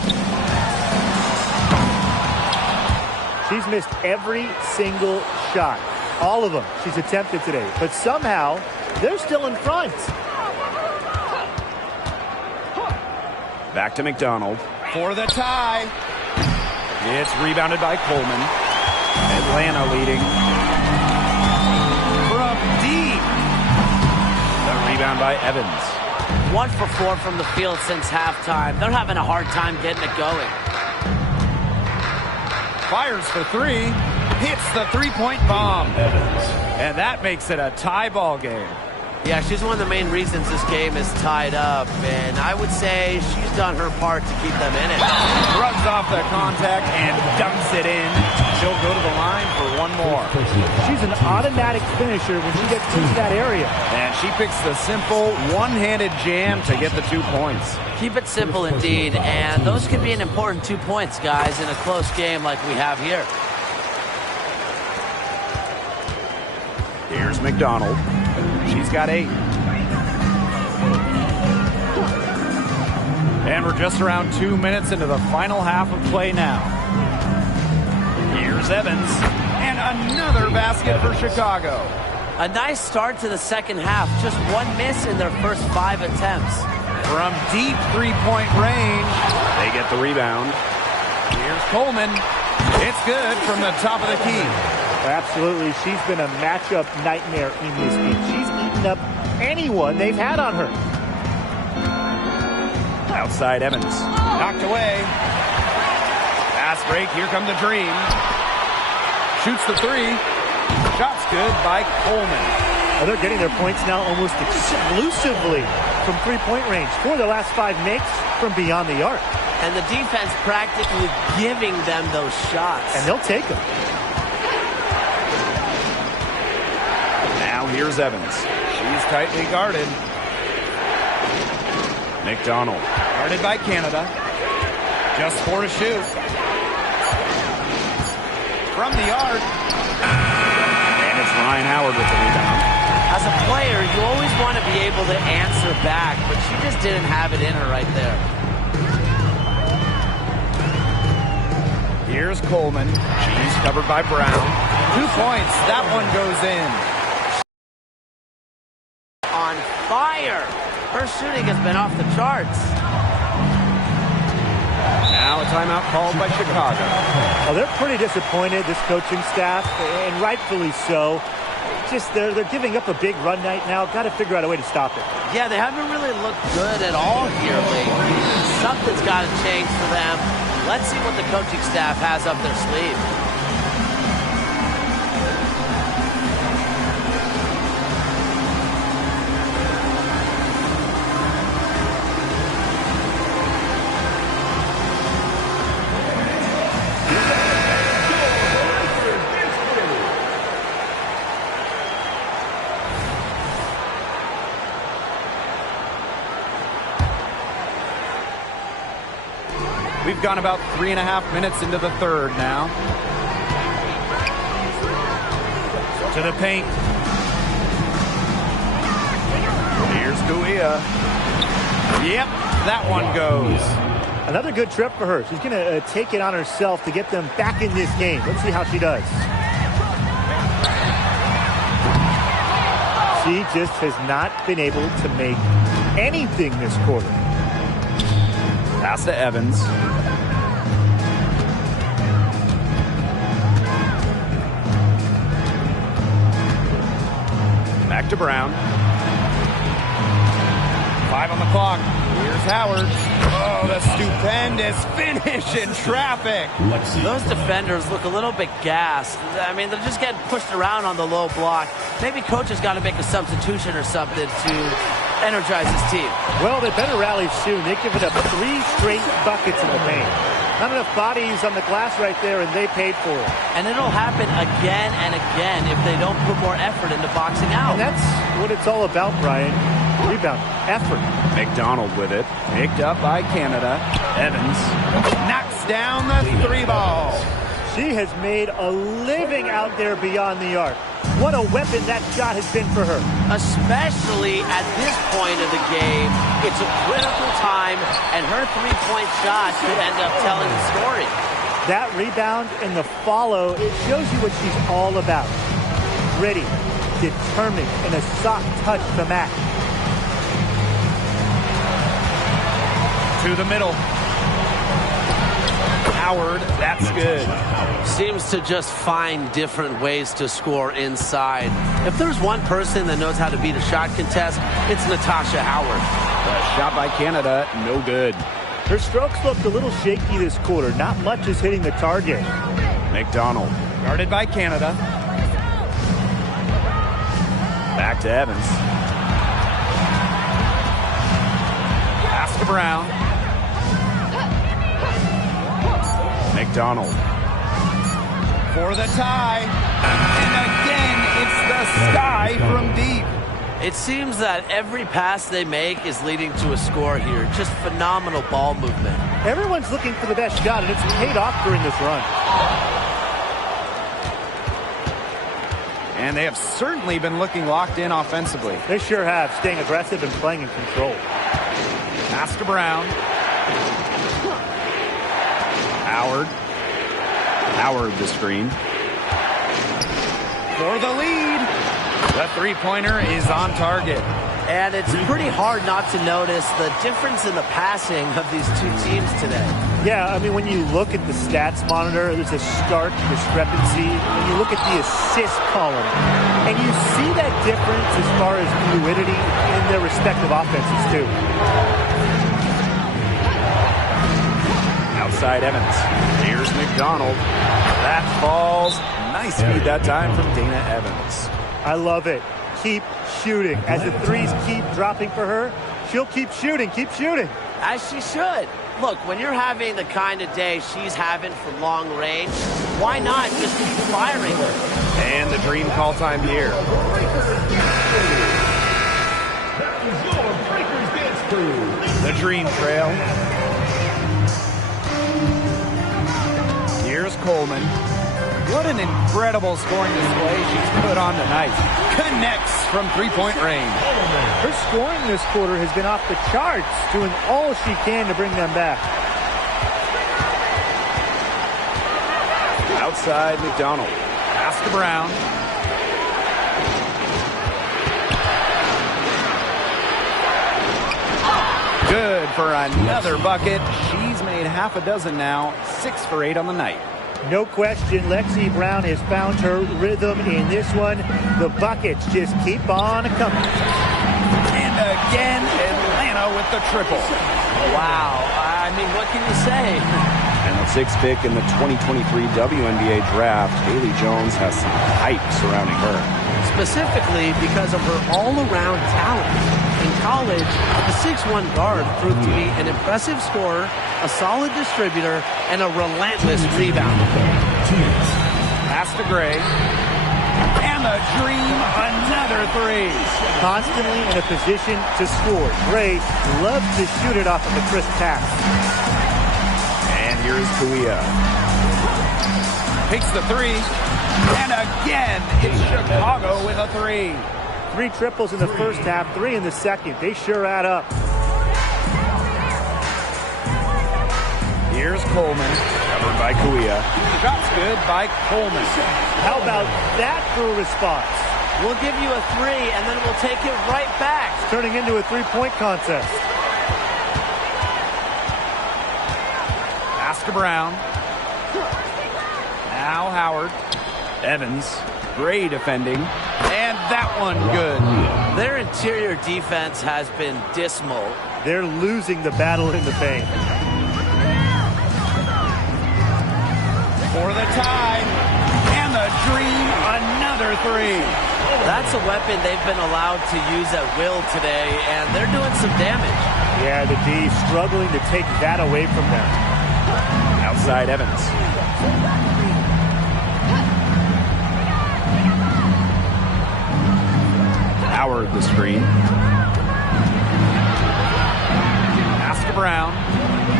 She's missed every single shot. All of them she's attempted today. But somehow, they're still in front. Back to McDonald for the tie. It's rebounded by Coleman. Atlanta leading. From deep. The rebound by Evans. 1 for 4 from the field since halftime. They're having a hard time getting it going. Fires for 3. Hits the three-point bomb. And that makes it a tie ball game. Yeah, she's one of the main reasons this game is tied up, and I would say she's done her part to keep them in it. Runs off the contact and dumps it in. She'll go to the line for 1 more. She's an automatic finisher when she gets into that area. And she picks the simple one-handed jam to get the 2 points. Keep it simple indeed, and those can be an important 2 points, guys, in a close game like we have here. Here's McDonald. She's got 8. And we're just around 2 minutes into the final half of play now. Here's Evans. And another basket for Chicago. A nice start to the second half. Just 1 miss in their first 5 attempts. From deep three-point range, they get the rebound. Here's Coleman. It's good from the top of the key. Absolutely. She's been a matchup nightmare in this game. She's eaten up anyone they've had on her. Outside Evans. Knocked away. Fast break. Here come the Dream. Shoots the 3. Shot's good by Coleman. Well, they're getting their points now almost exclusively from three-point range. 4 of the last 5 makes from beyond the arc. And the defense practically giving them those shots. And they'll take them. Now here's Evans. She's tightly guarded. McDonald. Guarded by Canada. Just 4 to shoot. From the arc. And it's Ryan Howard with the rebound. As a player, you always want to be able to answer back, but she just didn't have it in her right there. Here's Coleman. She's covered by Brown. 2 points. That one goes in. On fire. Her shooting has been off the charts. Now a timeout called by Chicago. Well, they're pretty disappointed, this coaching staff, and rightfully so. Just they're giving up a big run night now. Got to figure out a way to stop it. Yeah, they haven't really looked good at all here lately. Something's got to change for them. Let's see what the coaching staff has up their sleeve. We've gone about 3.5 minutes into the third now. To the paint. Here's Guia. Yep, that one goes. Another good trip for her. She's going to take it on herself to get them back in this game. Let's see how she does. She just has not been able to make anything this quarter. Pass to Evans. Back to Brown. 5 on the clock. Here's Howard. Oh, the stupendous finish in traffic. Those defenders look a little bit gassed. I mean, they're just getting pushed around on the low block. Maybe coach has got to make a substitution or something to energize his team. Well, they better rally soon. They've given up 3 straight buckets in the paint. Not enough bodies on the glass right there, and they paid for it. And it'll happen again and again if they don't put more effort into boxing out. And that's what it's all about, Brian. Rebound, effort. McDonald with it. Picked up by Canada. Evans knocks down the 3 ball. She has made a living out there beyond the arc. What a weapon that shot has been for her. Especially at this point of the game, it's a critical time, and her three-point shot could end up telling the story. That rebound and the follow, it shows you what she's all about. Gritty, determined, and a soft touch to match. To the middle. Howard, that's good. Seems to just find different ways to score inside. If there's one person that knows how to beat a shot contest, it's Natasha Howard. The shot by Canada, no good. Her strokes looked a little shaky this quarter. Not much is hitting the target. McDonald, guarded by Canada. Back to Evans. Pass to Brown. McDonald for the tie, and again it's the sky from deep. It seems that every pass they make is leading to a score here. Just phenomenal ball movement. Everyone's looking for the best shot, and it's paid off during this run. And they have certainly been looking locked in offensively. They sure have, staying aggressive and playing in control. Pass to Brown. Howard. Howard the screen. For the lead. The three-pointer is on target. And it's pretty hard not to notice the difference in the passing of these two teams today. Yeah, I mean, when you look at the stats monitor, there's a stark discrepancy. When you look at the assist column, and you see that difference as far as fluidity in their respective offenses, too. Outside Evans. Here's McDonald. That falls. Nice feed that time from Dana Evans. I love it. Keep shooting. As the threes keep dropping for her, she'll keep shooting, As she should. Look, when you're having the kind of day she's having from long range, why not just keep firing her? And the dream call time here. The dream trail. Here's Coleman. What an incredible scoring display she's put on tonight. Connects from three-point range. Her scoring this quarter has been off the charts, doing all she can to bring them back. Outside McDonald. Pass to Brown. Good for another bucket. She's made half a dozen now. 6 for 8 on the night. No question, Lexi Brown has found her rhythm in this one. The buckets just keep on coming. And again, Atlanta with the triple. Wow. I mean, what can you say? And the 6th pick in the 2023 WNBA draft, Haley Jones has some hype surrounding her. Specifically because of her all-around talent. In college, the 6'1" guard proved to be an impressive scorer, a solid distributor, and a relentless rebounder. Pass to Gray. And the dream, another three. Constantly in a position to score. Gray loves to shoot it off of a crisp pass. Here's Kuia. Takes the three. And again, it's Chicago with a three. 3 triples in the first half, 3 in the second. They sure add up. Here's Coleman, covered by Kuia. Shot's good by Coleman. How about that for a response? We'll give you a 3, and then we'll take it right back. It's turning into a 3-point contest. Pass to Brown. Now Howard. Evans. Gray defending. And that one good. Their interior defense has been dismal. They're losing the battle in the paint. For the tie. And the dream, another three. That's a weapon they've been allowed to use at will today, and they're doing some damage. Yeah, the D struggling to take that away from them. Outside Evans. Howard the screen. Pass to Brown.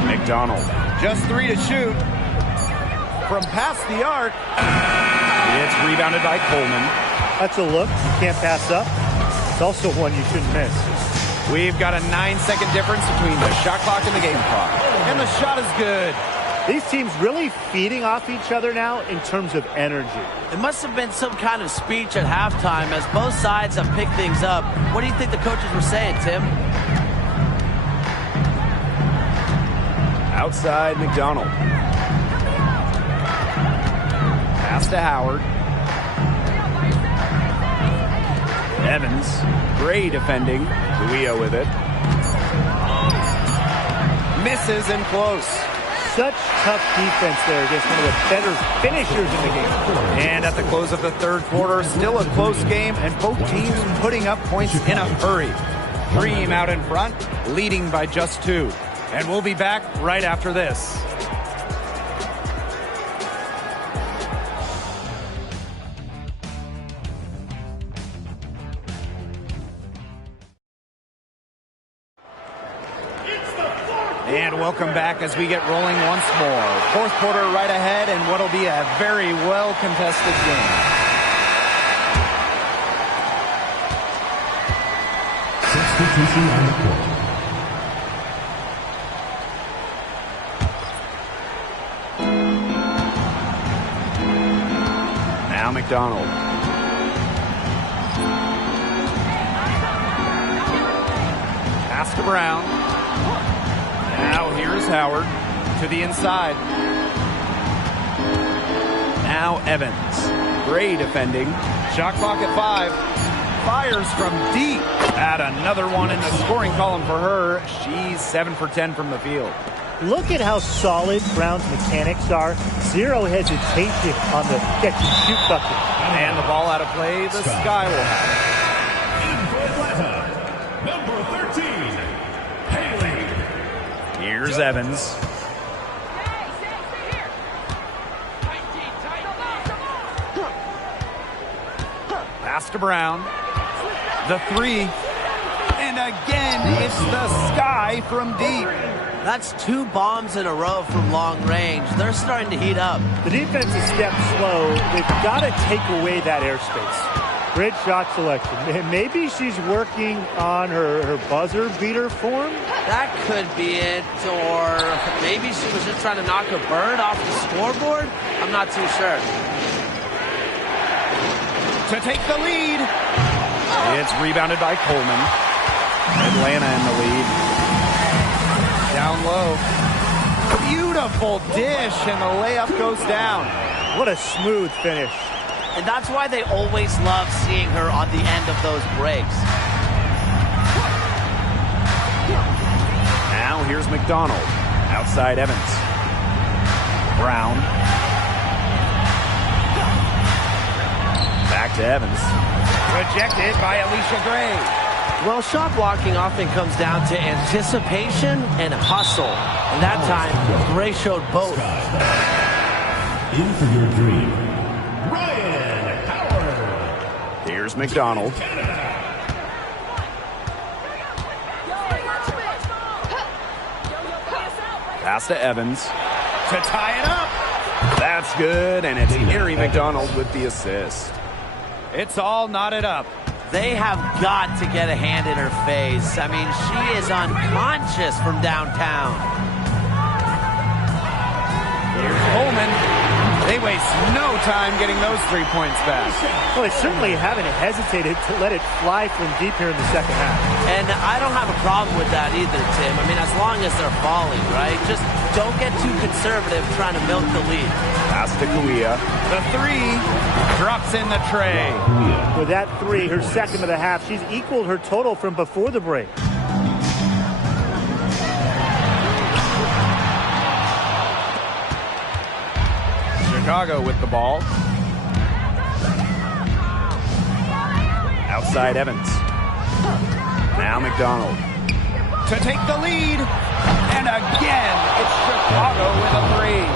McDonald. Just 3 to shoot. From past the arc. It's rebounded by Coleman. That's a look you can't pass up. It's also one you shouldn't miss. We've got a 9-second difference between the shot clock and the game clock. And the shot is good. These teams really feeding off each other now in terms of energy. It must have been some kind of speech at halftime as both sides have picked things up. What do you think the coaches were saying, Tim? Outside McDonald. Pass to Howard. Evans. Gray defending. Kuia with it. Misses and close. Such tough defense there against one of the better finishers in the game. And at the close of the third quarter, still a close game, and both teams putting up points in a hurry. Dream out in front, leading by just 2. And we'll be back right after this. And welcome back as we get rolling once more. Fourth quarter right ahead, and what'll be a very well-contested game. Substitution on the court. Now McDonald. Pass to Brown. Now here's Howard to the inside. Now Evans. Gray defending. Shot clock at 5. Fires from deep. Add another one in the scoring column for her. She's 7 for 10 from the field. Look at how solid Brown's mechanics are. Zero hesitation on the catch-and-shoot bucket. And the ball out of play, the Sky will have In for Atlanta, number 13, Haley. it. Here's Evans. Pass to Brown. The 3. And again, it's the Sky from deep. That's 2 bombs in a row from long range. They're starting to heat up. The defense is stepped slow. They've got to take away that airspace. Great shot selection. Maybe she's working on her buzzer beater form. That could be it, or maybe she was just trying to knock a bird off the scoreboard. I'm not too sure. To take the lead. It's rebounded by Coleman. Atlanta in the lead. Down low. Beautiful dish, and the layup goes down. What a smooth finish. And that's why they always love seeing her on the end of those breaks. Now here's McDonald. Outside Evans. Brown. Back to Evans. Rejected by Alicia Gray. Well, shot blocking often comes down to anticipation and hustle. And that time, Gray showed both. In for your dream, Ryan Howard. Here's McDonald. Pass to Evans. to tie it up. That's good, and it's Mary McDonald with the assist. It's all knotted up. They have got to get a hand in her face. I mean, she is unconscious from downtown. Here's Coleman. They waste no time getting those 3 points back. Well, they certainly haven't hesitated to let it fly from deep here in the second half. And I don't have a problem with that either, Tim. I mean, as long as they're falling, right? Just don't get too conservative trying to milk the lead. Pass to Kuia. The three drops in the tray. With that three, her second of the half, she's equaled her total from before the break. Chicago with the ball. Outside Evans. Now McDonald. To take the lead. And again, it's Chicago with a three.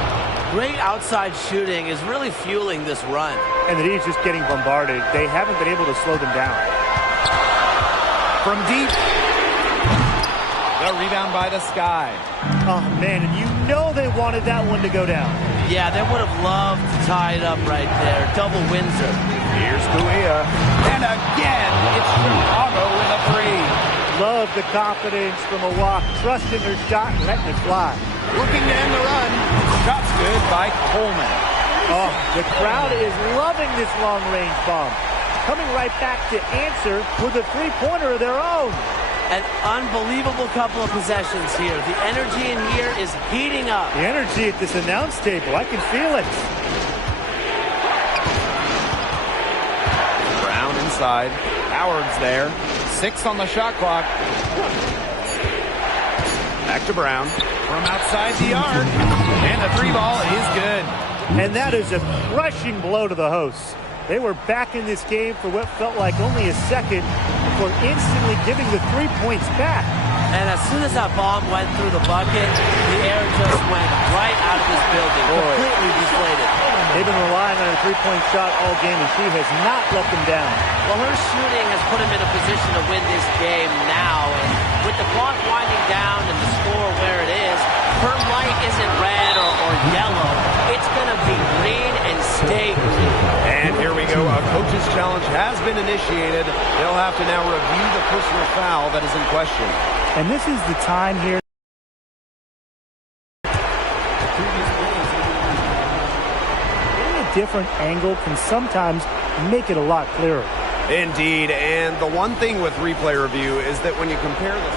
Great outside shooting is really fueling this run. And the D's just getting bombarded. They haven't been able to slow them down. From deep. The rebound by the Sky. Oh, man, and you know they wanted that one to go down. Yeah, they would have loved to tie it up right there. Double Windsor. Here's Kuia. And again, it's Chicago with a three. Love the confidence from a walk, trusting her shot and letting it fly. Looking to end the run. Shot's good by Coleman. Oh, the crowd is loving this long-range bomb. Coming right back to answer with a three-pointer of their own. An unbelievable couple of possessions here. The energy in here is heating up. The energy at this announce table, I can feel it. Brown inside. Howard's there. 6 on the shot clock. Back to Brown. From outside the arc. And the three ball is good. And that is a crushing blow to the hosts. They were back in this game for what felt like only a second before instantly giving the 3 points back. And as soon as that bomb went through the bucket, the air just went right out of this building. Completely deflated. They've been relying on a three-point shot all game, and she has not let them down. Well, her shooting has put them in a position to win this game now. And with the clock winding down and the score where it is, her light isn't red or yellow. It's going to be green and stay green. And here we go. A coach's challenge has been initiated. They'll have to now review the personal foul that is in question. And this is the time here. Getting a different angle can sometimes make it a lot clearer. Indeed. And the one thing with replay review is that when you compare the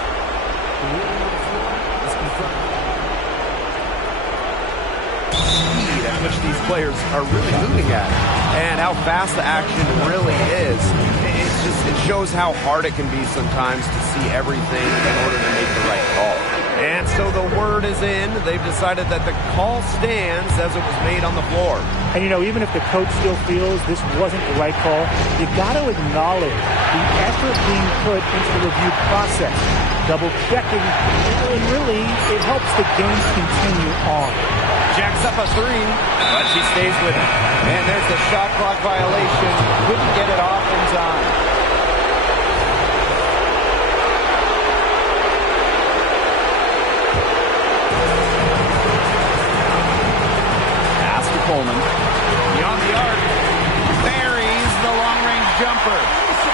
speed at which these players are really moving at and how fast the action really is, it shows how hard it can be sometimes to see everything in order to make the right call. And so the word is in. They've decided that the call stands as it was made on the floor. And, you know, even if the coach still feels this wasn't the right call, you got to acknowledge the effort being put into the review process. Double-checking, and really, it helps the game continue on. Jacks up a three, but she stays with it. And there's the shot clock violation. Couldn't get it off in time. Pass to Coleman. Beyond the arc. Buries the long-range jumper.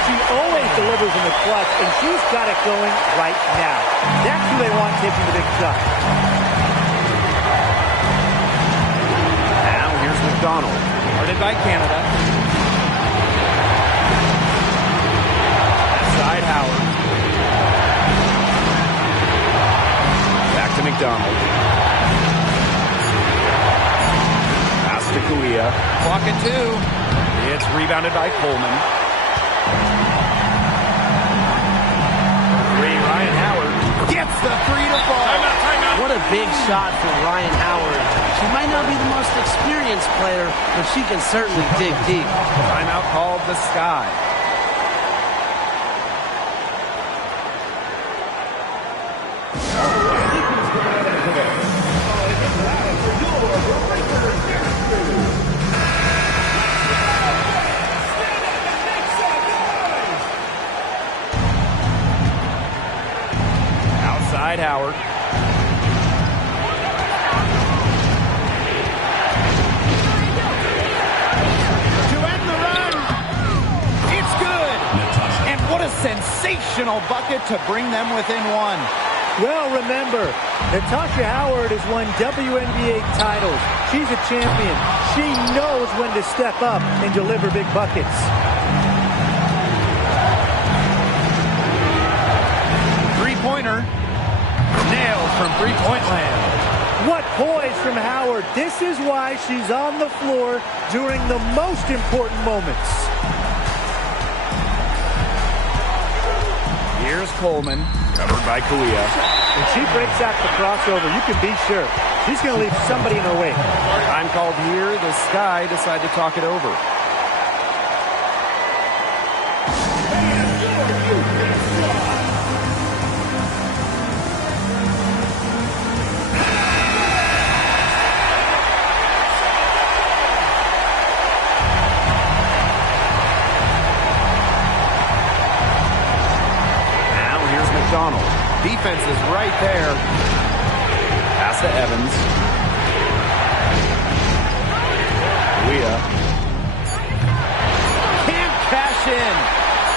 She always delivers in the clutch, and she's got it going right now. That's who they want taking the big shot. Now here's McDonald. Guarded by Canada. Side Howard. Back to McDonald. Pass to Kuia. Clock at 2. It's rebounded by Coleman. Ryan Howard gets the three to fall. What a big shot for Ryan Howard. She might not be the most experienced player, but she can certainly dig deep. Timeout called the Sky. Howard. sensational bucket to bring them within one. Well, remember, Natasha Howard has won WNBA titles. She's a champion. She knows when to step up and deliver big buckets. Three-pointer. Nailed from three-point land. What poise from Howard. This is why she's on the floor during the most important moments. Here's Coleman, covered by Kuia. When she breaks out the crossover, you can be sure she's going to leave somebody in her wake. Time called here. The Sky decide to talk it over. McDonald. Defense is right there. Pass to Evans. Leah. Can't cash in.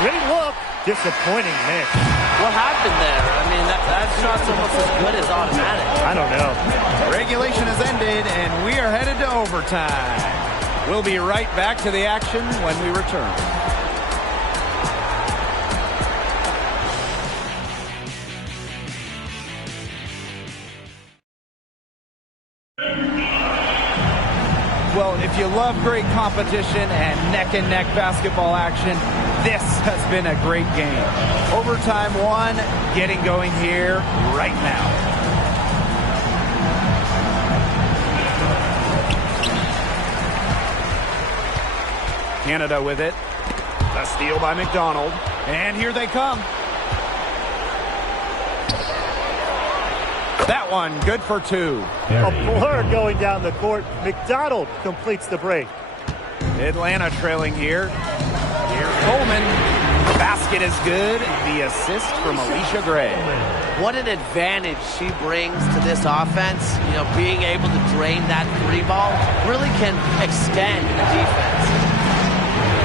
Great look. Disappointing miss. What happened there? I mean, that shot's almost as good as automatic. I don't know. Regulation has ended, and we are headed to overtime. We'll be right back to the action when we return. Well, if you love great competition and neck-and-neck basketball action, this has been a great game. Overtime one, getting going here right now. Canada with it. The steal by McDonald. And here they come. That one, good for two. A blur going down the court. McDonald completes the break. Atlanta trailing here. Here's Coleman. The basket is good. The assist from Alicia Gray. What an advantage she brings to this offense. You know, being able to drain that three ball really can extend the defense.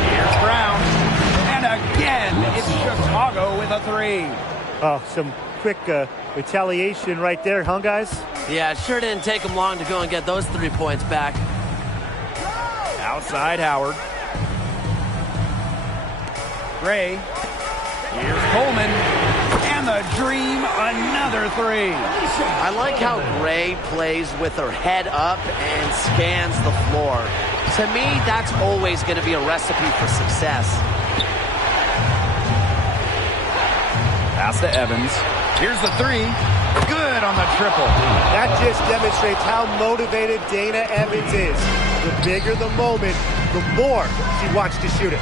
Here's Brown. And again, it's Chicago with a three. Oh, some quick retaliation right there, huh, guys? Yeah, it sure didn't take them long to go and get those 3 points back. Outside Howard. Gray. Here's Coleman. And the dream, another three. I like how Gray plays with her head up and scans the floor. To me, that's always going to be a recipe for success. Pass to Evans. Here's the three. Good on the triple. That just demonstrates how motivated Dana Evans is. The bigger the moment, the more she wants to shoot it.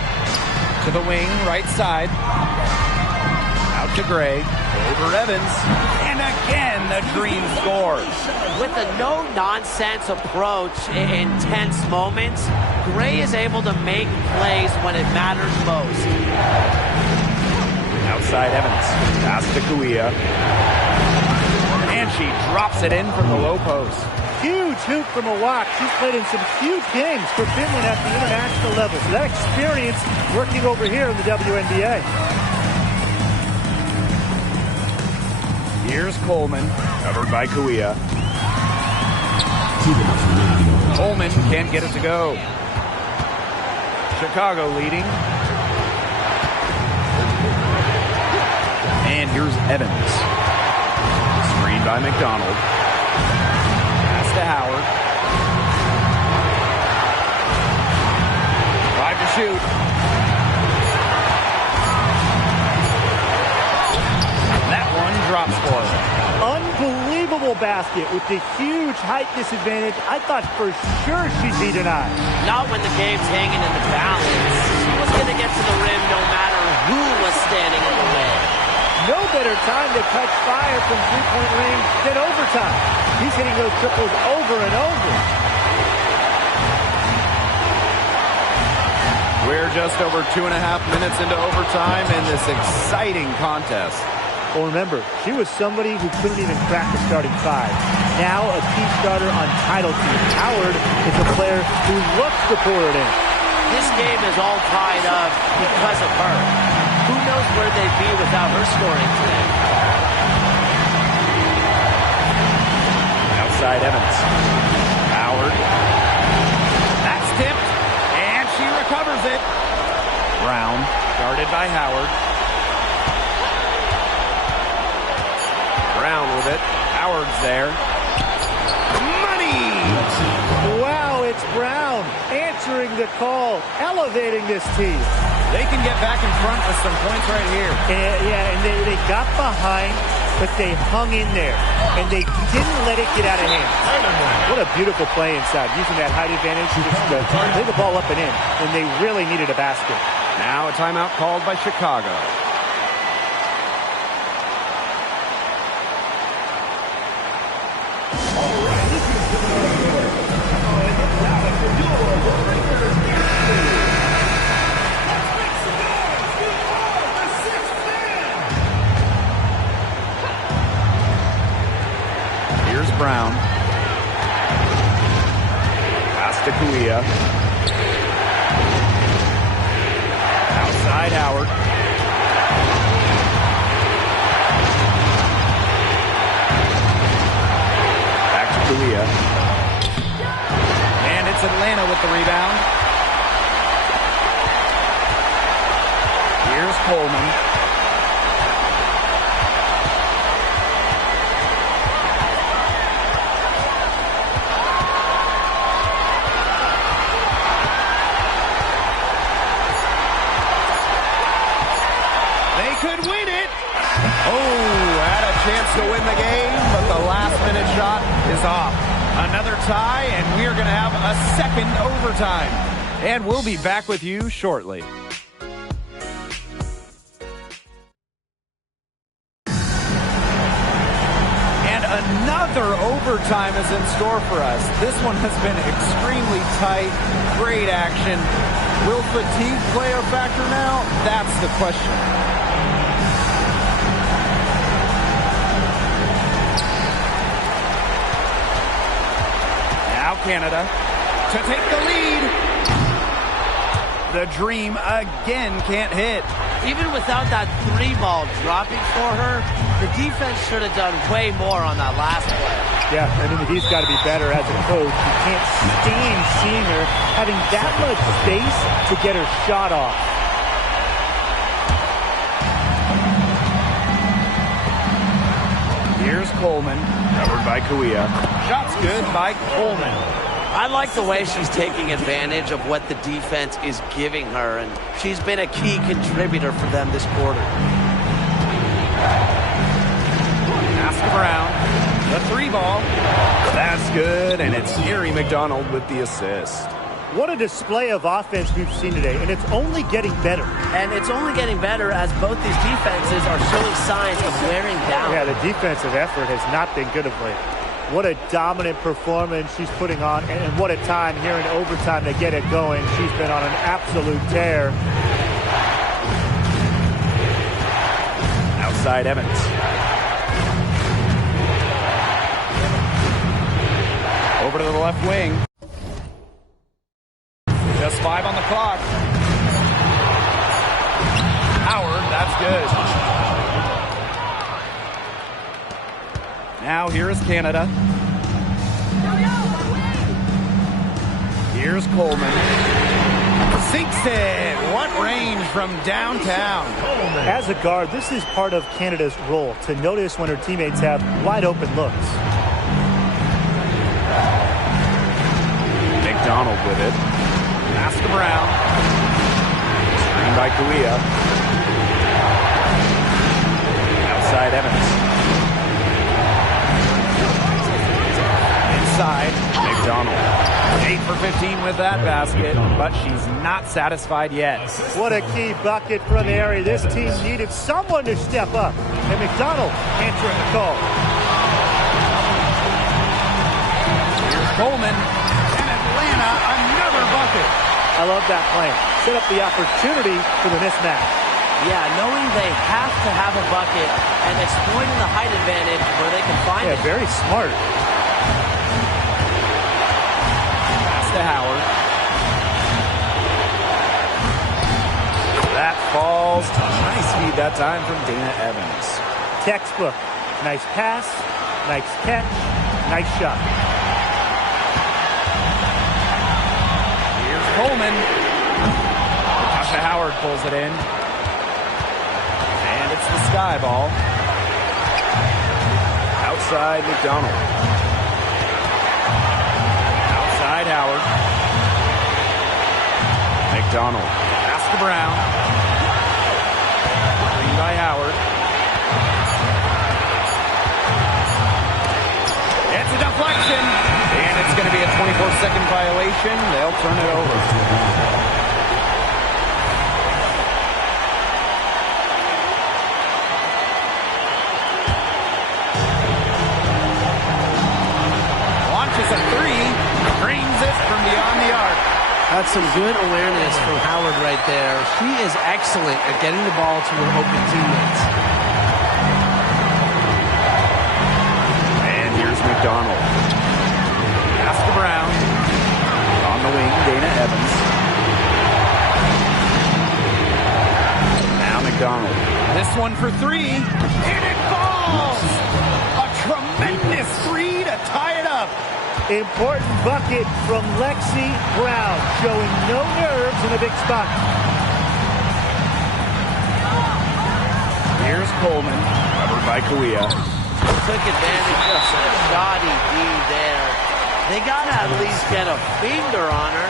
To the wing, right side. Out to Gray. Over Evans. And again, the dream scores. With a no-nonsense approach in tense moments, Gray is able to make plays when it matters most. Outside Evans. Pass to Kuia. And she drops it in from the low post. Huge hoop from Milwaukee. She's played in some huge games for Finland at the international level. So that experience working over here in the WNBA. Here's Coleman, covered by Kuia. Coleman can't get it to go. Chicago leading. And here's Evans. Screen by McDonald. Pass to Howard. 5 to shoot. That one drops for her. Unbelievable basket with the huge height disadvantage. I thought for sure she'd be denied. Not when the game's hanging in the balance. She was going to get to the rim no matter who was standing in the way. No better time to catch fire from three-point range than overtime. He's hitting those triples over and over. We're just over 2.5 minutes into overtime in this exciting contest. Well, remember, she was somebody who couldn't even crack the starting five. Now a key starter on title team. Howard is a player who looks to pour it in. This game is all tied up because of her. who knows where they'd be without her scoring today. Outside Evans. Howard. That's tipped, and she recovers it. Brown, guarded by Howard. Brown with it. Howard's there. Money! Wow, it's Brown answering the call, elevating this team. They can get back in front with some points right here. And they got behind, but they hung in there, and they didn't let it get out of hand. What a beautiful play inside, using that height advantage just to lay the ball up and in, and they really needed a basket. Now a timeout called by Chicago. Here's Brown. Pass to Kuia. Outside Howard. Back to Kuia. And it's Atlanta with the rebound. Here's Coleman. Could win it. Oh, had a chance to win the game, but the last-minute shot is off. Another tie, and we are going to have a second overtime. And we'll be back with you shortly. And another overtime is in store for us. This one has been extremely tight, great action. Will fatigue play a factor now? That's the question. Canada to take the lead. The Dream again can't hit. Even without that three ball dropping for her, the defense should have done way more on that last play. Yeah, I mean, he's got to be better as a coach. You can't stand seeing her having that much space to get her shot off. Here's Coleman, covered by Kuia. Shot's good by Coleman. I like the way she's taking advantage of what the defense is giving her, and she's been a key contributor for them this quarter. Pass to Brown. The three ball. That's good, and it's Erie McDonald with the assist. What a display of offense we've seen today, and it's only getting better. And it's only getting better as both these defenses are showing signs of wearing down. Yeah, the defensive effort has not been good of late. What a dominant performance she's putting on, and what a time here in overtime to get it going. She's been on an absolute tear. Outside Evans. Over to the left wing. Just 5 on the clock. Howard, that's good. Now here is Canada. Here's Coleman. Sinks it. What range from downtown. As a guard, this is part of Canada's role, to notice when her teammates have wide open looks. McDonald with it. Pass to Brown. Screen by Kuia. Outside Evans. Inside, McDonald. 8 for 15 with that basket, but she's not satisfied yet. What a key bucket from Erie. This team needed someone to step up, and McDonald answering the call. Here's Coleman, and Atlanta, another bucket. I love that plan. Set up the opportunity for the mismatch. Yeah, knowing they have to have a bucket and exploiting the height advantage where they can find it. Very smart. To Howard. That falls. Nice that time from Dana Evans. Textbook. Nice pass, nice catch, nice shot. Here's Coleman. Natasha Howard pulls it in. And it's the sky ball. Outside McDonald. Outside Howard. McDonald. Pass to Brown. Screen by Howard. It's a deflection. And it's going to be a 24-second violation. They'll turn it over. Launches a three. Drains it from beyond the arc. That's some good awareness from Howard right there. She is excellent at getting the ball to her open teammates. And here's McDonald. Pass to Brown. On the wing, Dana Evans. Now McDonald. This one for three. And it falls! A tremendous three to tie it up. Important bucket from Lexi Brown, showing no nerves in a big spot. Here's Coleman, covered by Kawia. Took advantage of some shoddy D there. They got to at least get a finger on her.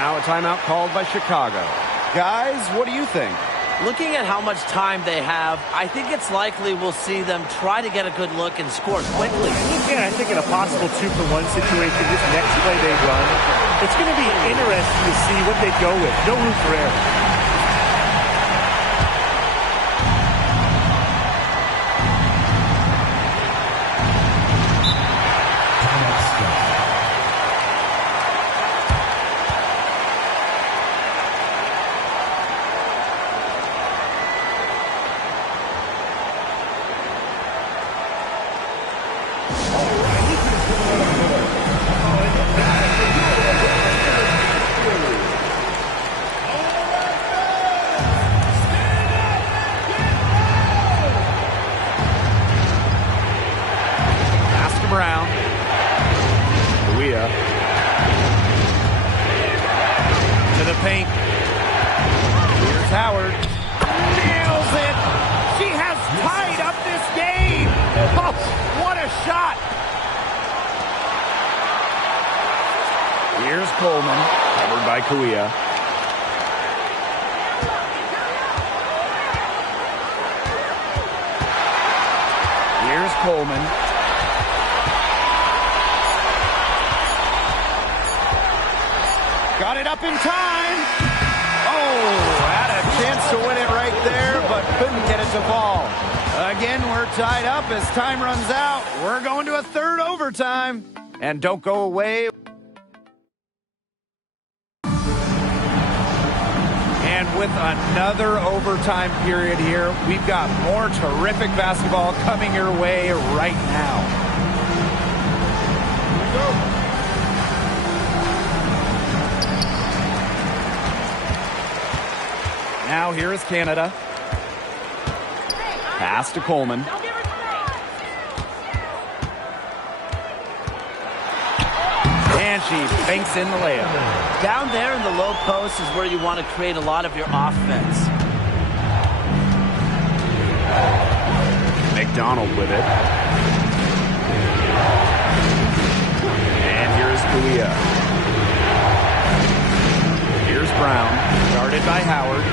Now a timeout called by Chicago. Guys, what do you think? Looking at how much time they have, I think it's likely we'll see them try to get a good look and score quickly. Again, I think in a possible 2-for-1 situation, this next play they run, it's going to be interesting to see what they go with. No room for error. Brown. Kawia. To the paint. Here's Howard. Nails it. She has tied up this game. Oh, what a shot. Here's Coleman. Covered by Kawia. Here's Coleman. Got it up in time. Oh, had a chance to win it right there, but couldn't get it to fall. Again, we're tied up as time runs out. We're going to a third overtime. And don't go away. And with another overtime period here, we've got more terrific basketball coming your way right now. Here we go. Now here is Canada. Pass to Coleman. And she banks in the layup. Down there in the low post is where you want to create a lot of your offense. McDonald with it. And here's Kawia. Here's Brown, guarded by Howard.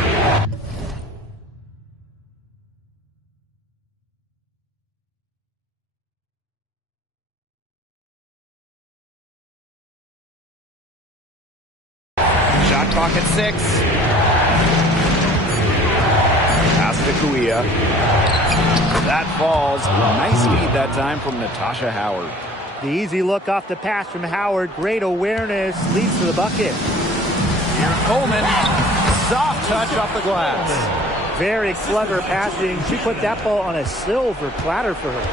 Shot clock at 6. Pass to Kawia. That falls. Nice lead that time from Natasha Howard. The easy look off the pass from Howard. Great awareness. Leads to the bucket. Here's Coleman. Soft touch off the glass. Very clever passing. She put that ball on a silver platter for her.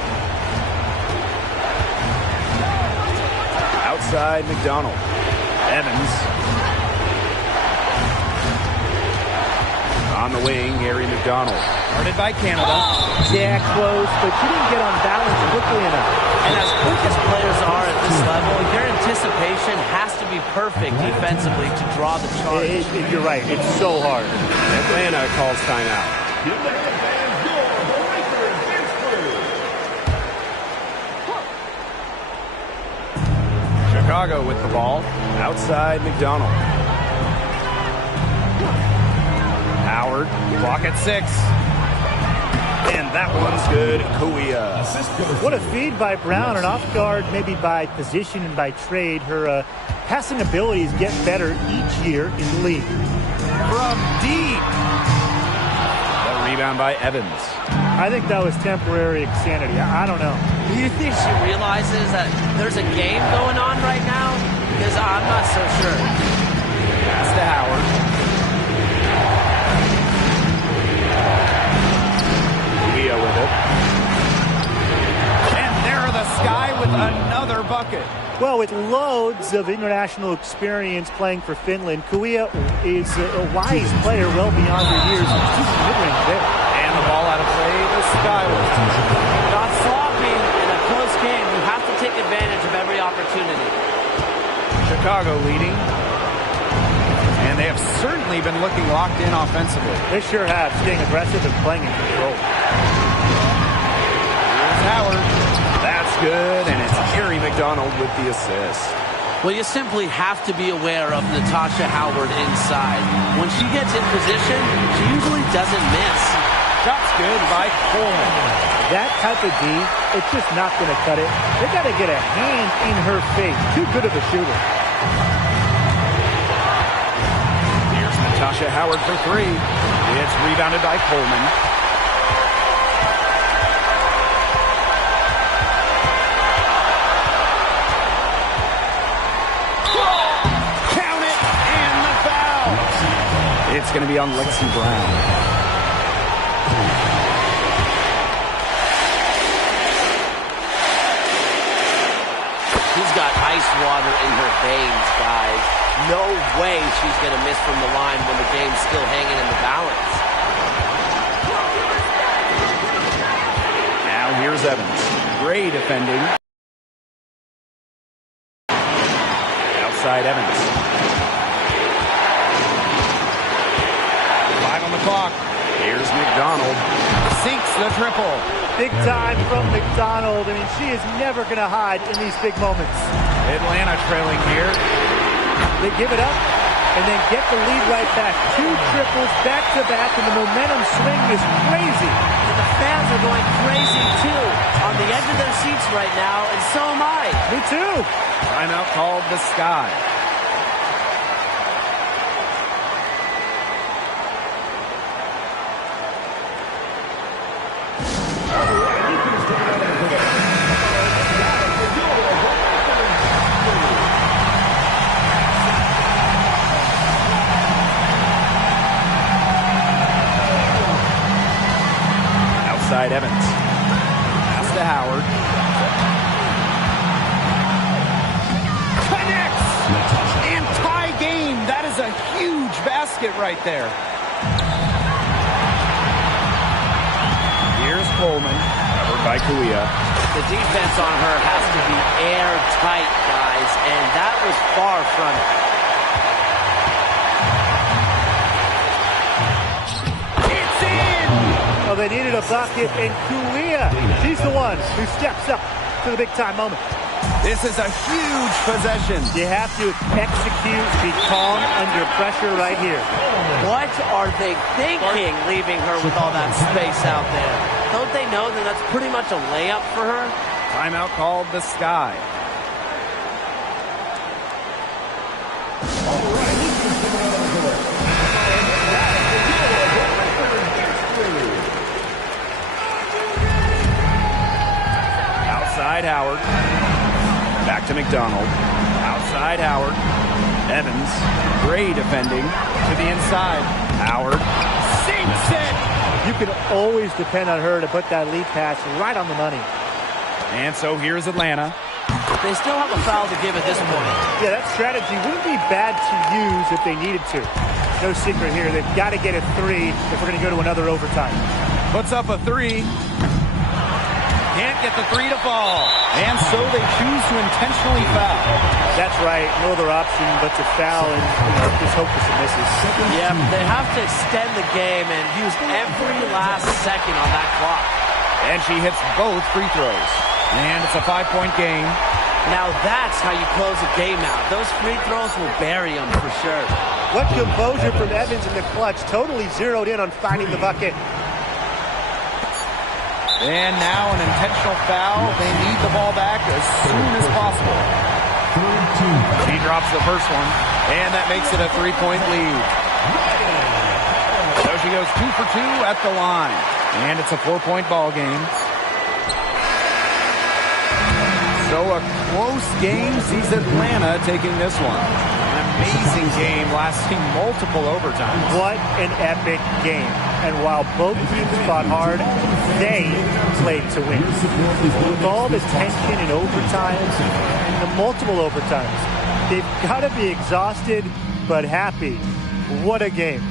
Outside McDonald. Evans. On On the wing, Harry McDonald. Guarded by Canada. Yeah, close, but she didn't get on balance quickly enough. And as quick as players are at this level, your anticipation has to be perfect defensively to draw the charge. You're right. It's so hard. Atlanta calls timeout. Chicago with the ball. Outside McDonald. Howard. Clock at 6. And that one's good. Kuia. What a feed by Brown, and off guard maybe by position and by trade. Her passing abilities get better each year in the league. From deep. The rebound by Evans. I think that was temporary insanity. I don't know. Do you think she realizes that there's a game going on right now? Because I'm not so sure. Pass to Howard. Kuia with it. And there the Sky with another bucket. Well, with loads of international experience playing for Finland, Kuia is a wise player well beyond her years. She's mid-range there. And the ball out of play to Skyward. Not sloppy in a close game. You have to take advantage of every opportunity. Chicago leading. And they have certainly been looking locked in offensively. They sure have, staying aggressive and playing in control. Here's Howard. That's good, and it's Harry McDonald with the assist. Well, you simply have to be aware of Natasha Howard inside. When she gets in position, she usually doesn't miss. Shot's good by Coleman. That type of D, it's just not going to cut it. They got to get a hand in her face. Too good of a shooter. Here's Natasha Howard for 3. It's rebounded by Coleman. Count it, and the foul. It's going to be on Lexi Brown. She's got ice water in her veins, guys. No way she's going to miss from the line when the game's still hanging in the balance. Now here's Evans. Gray defending. Outside Evans. 5 on the clock. Here's McDonald. Sinks the triple. Big time from McDonald. I mean, she is never going to hide in these big moments. Atlanta trailing here. They give it up and then get the lead right back. 2 triples back-to-back, and the momentum swing is crazy. And the fans are going crazy, too, on the edge of their seats right now, and so am I. Me too. Timeout called the Sky. Outside Evans. Pass to Howard. Connects! And tie game. That is a huge basket right there. Here's Coleman. Covered by Kuia. The defense on her has to be airtight, guys, and that was far from it. It's in! Oh, they needed a bucket, and Kuia, she's the one who steps up to the big-time moment. This is a huge possession. You have to execute, be calm under pressure right here. What are they thinking, leaving her with all that space out there? Don't they know that that's pretty much a layup for her? Timeout called the Sky. Outside Howard. Back to McDonald. Outside Howard. Evans. Gray defending to the inside. Howard sinks it. You can always depend on her to put that lead pass right on the money. And so here's Atlanta. They still have a foul to give at this point. Yeah, that strategy wouldn't be bad to use if they needed to. no secret here. They've got to get a 3 if we're going to go to another overtime. Puts up a 3. Can't get the 3 to fall. And so they choose to intentionally foul. That's right. No other option but to foul and just hope for some misses. Yeah, they have to extend the game and use every last second on that clock. And she hits both free throws. And it's a 5-point game. Now that's how you close a game out. Those free throws will bury them for sure. What composure from Evans in the clutch. Totally zeroed in on finding the bucket. And now an intentional foul. They need the ball back as soon as possible. She drops the first one, and that makes it a 3-point lead. So she goes 2 for 2 at the line, and it's a 4-point ball game. So a close game sees Atlanta taking this one. An amazing game lasting multiple overtimes. What an epic game. And while both teams fought hard, they played to win. With all the tension and overtimes and the multiple overtimes, they've got to be exhausted but happy. What a game.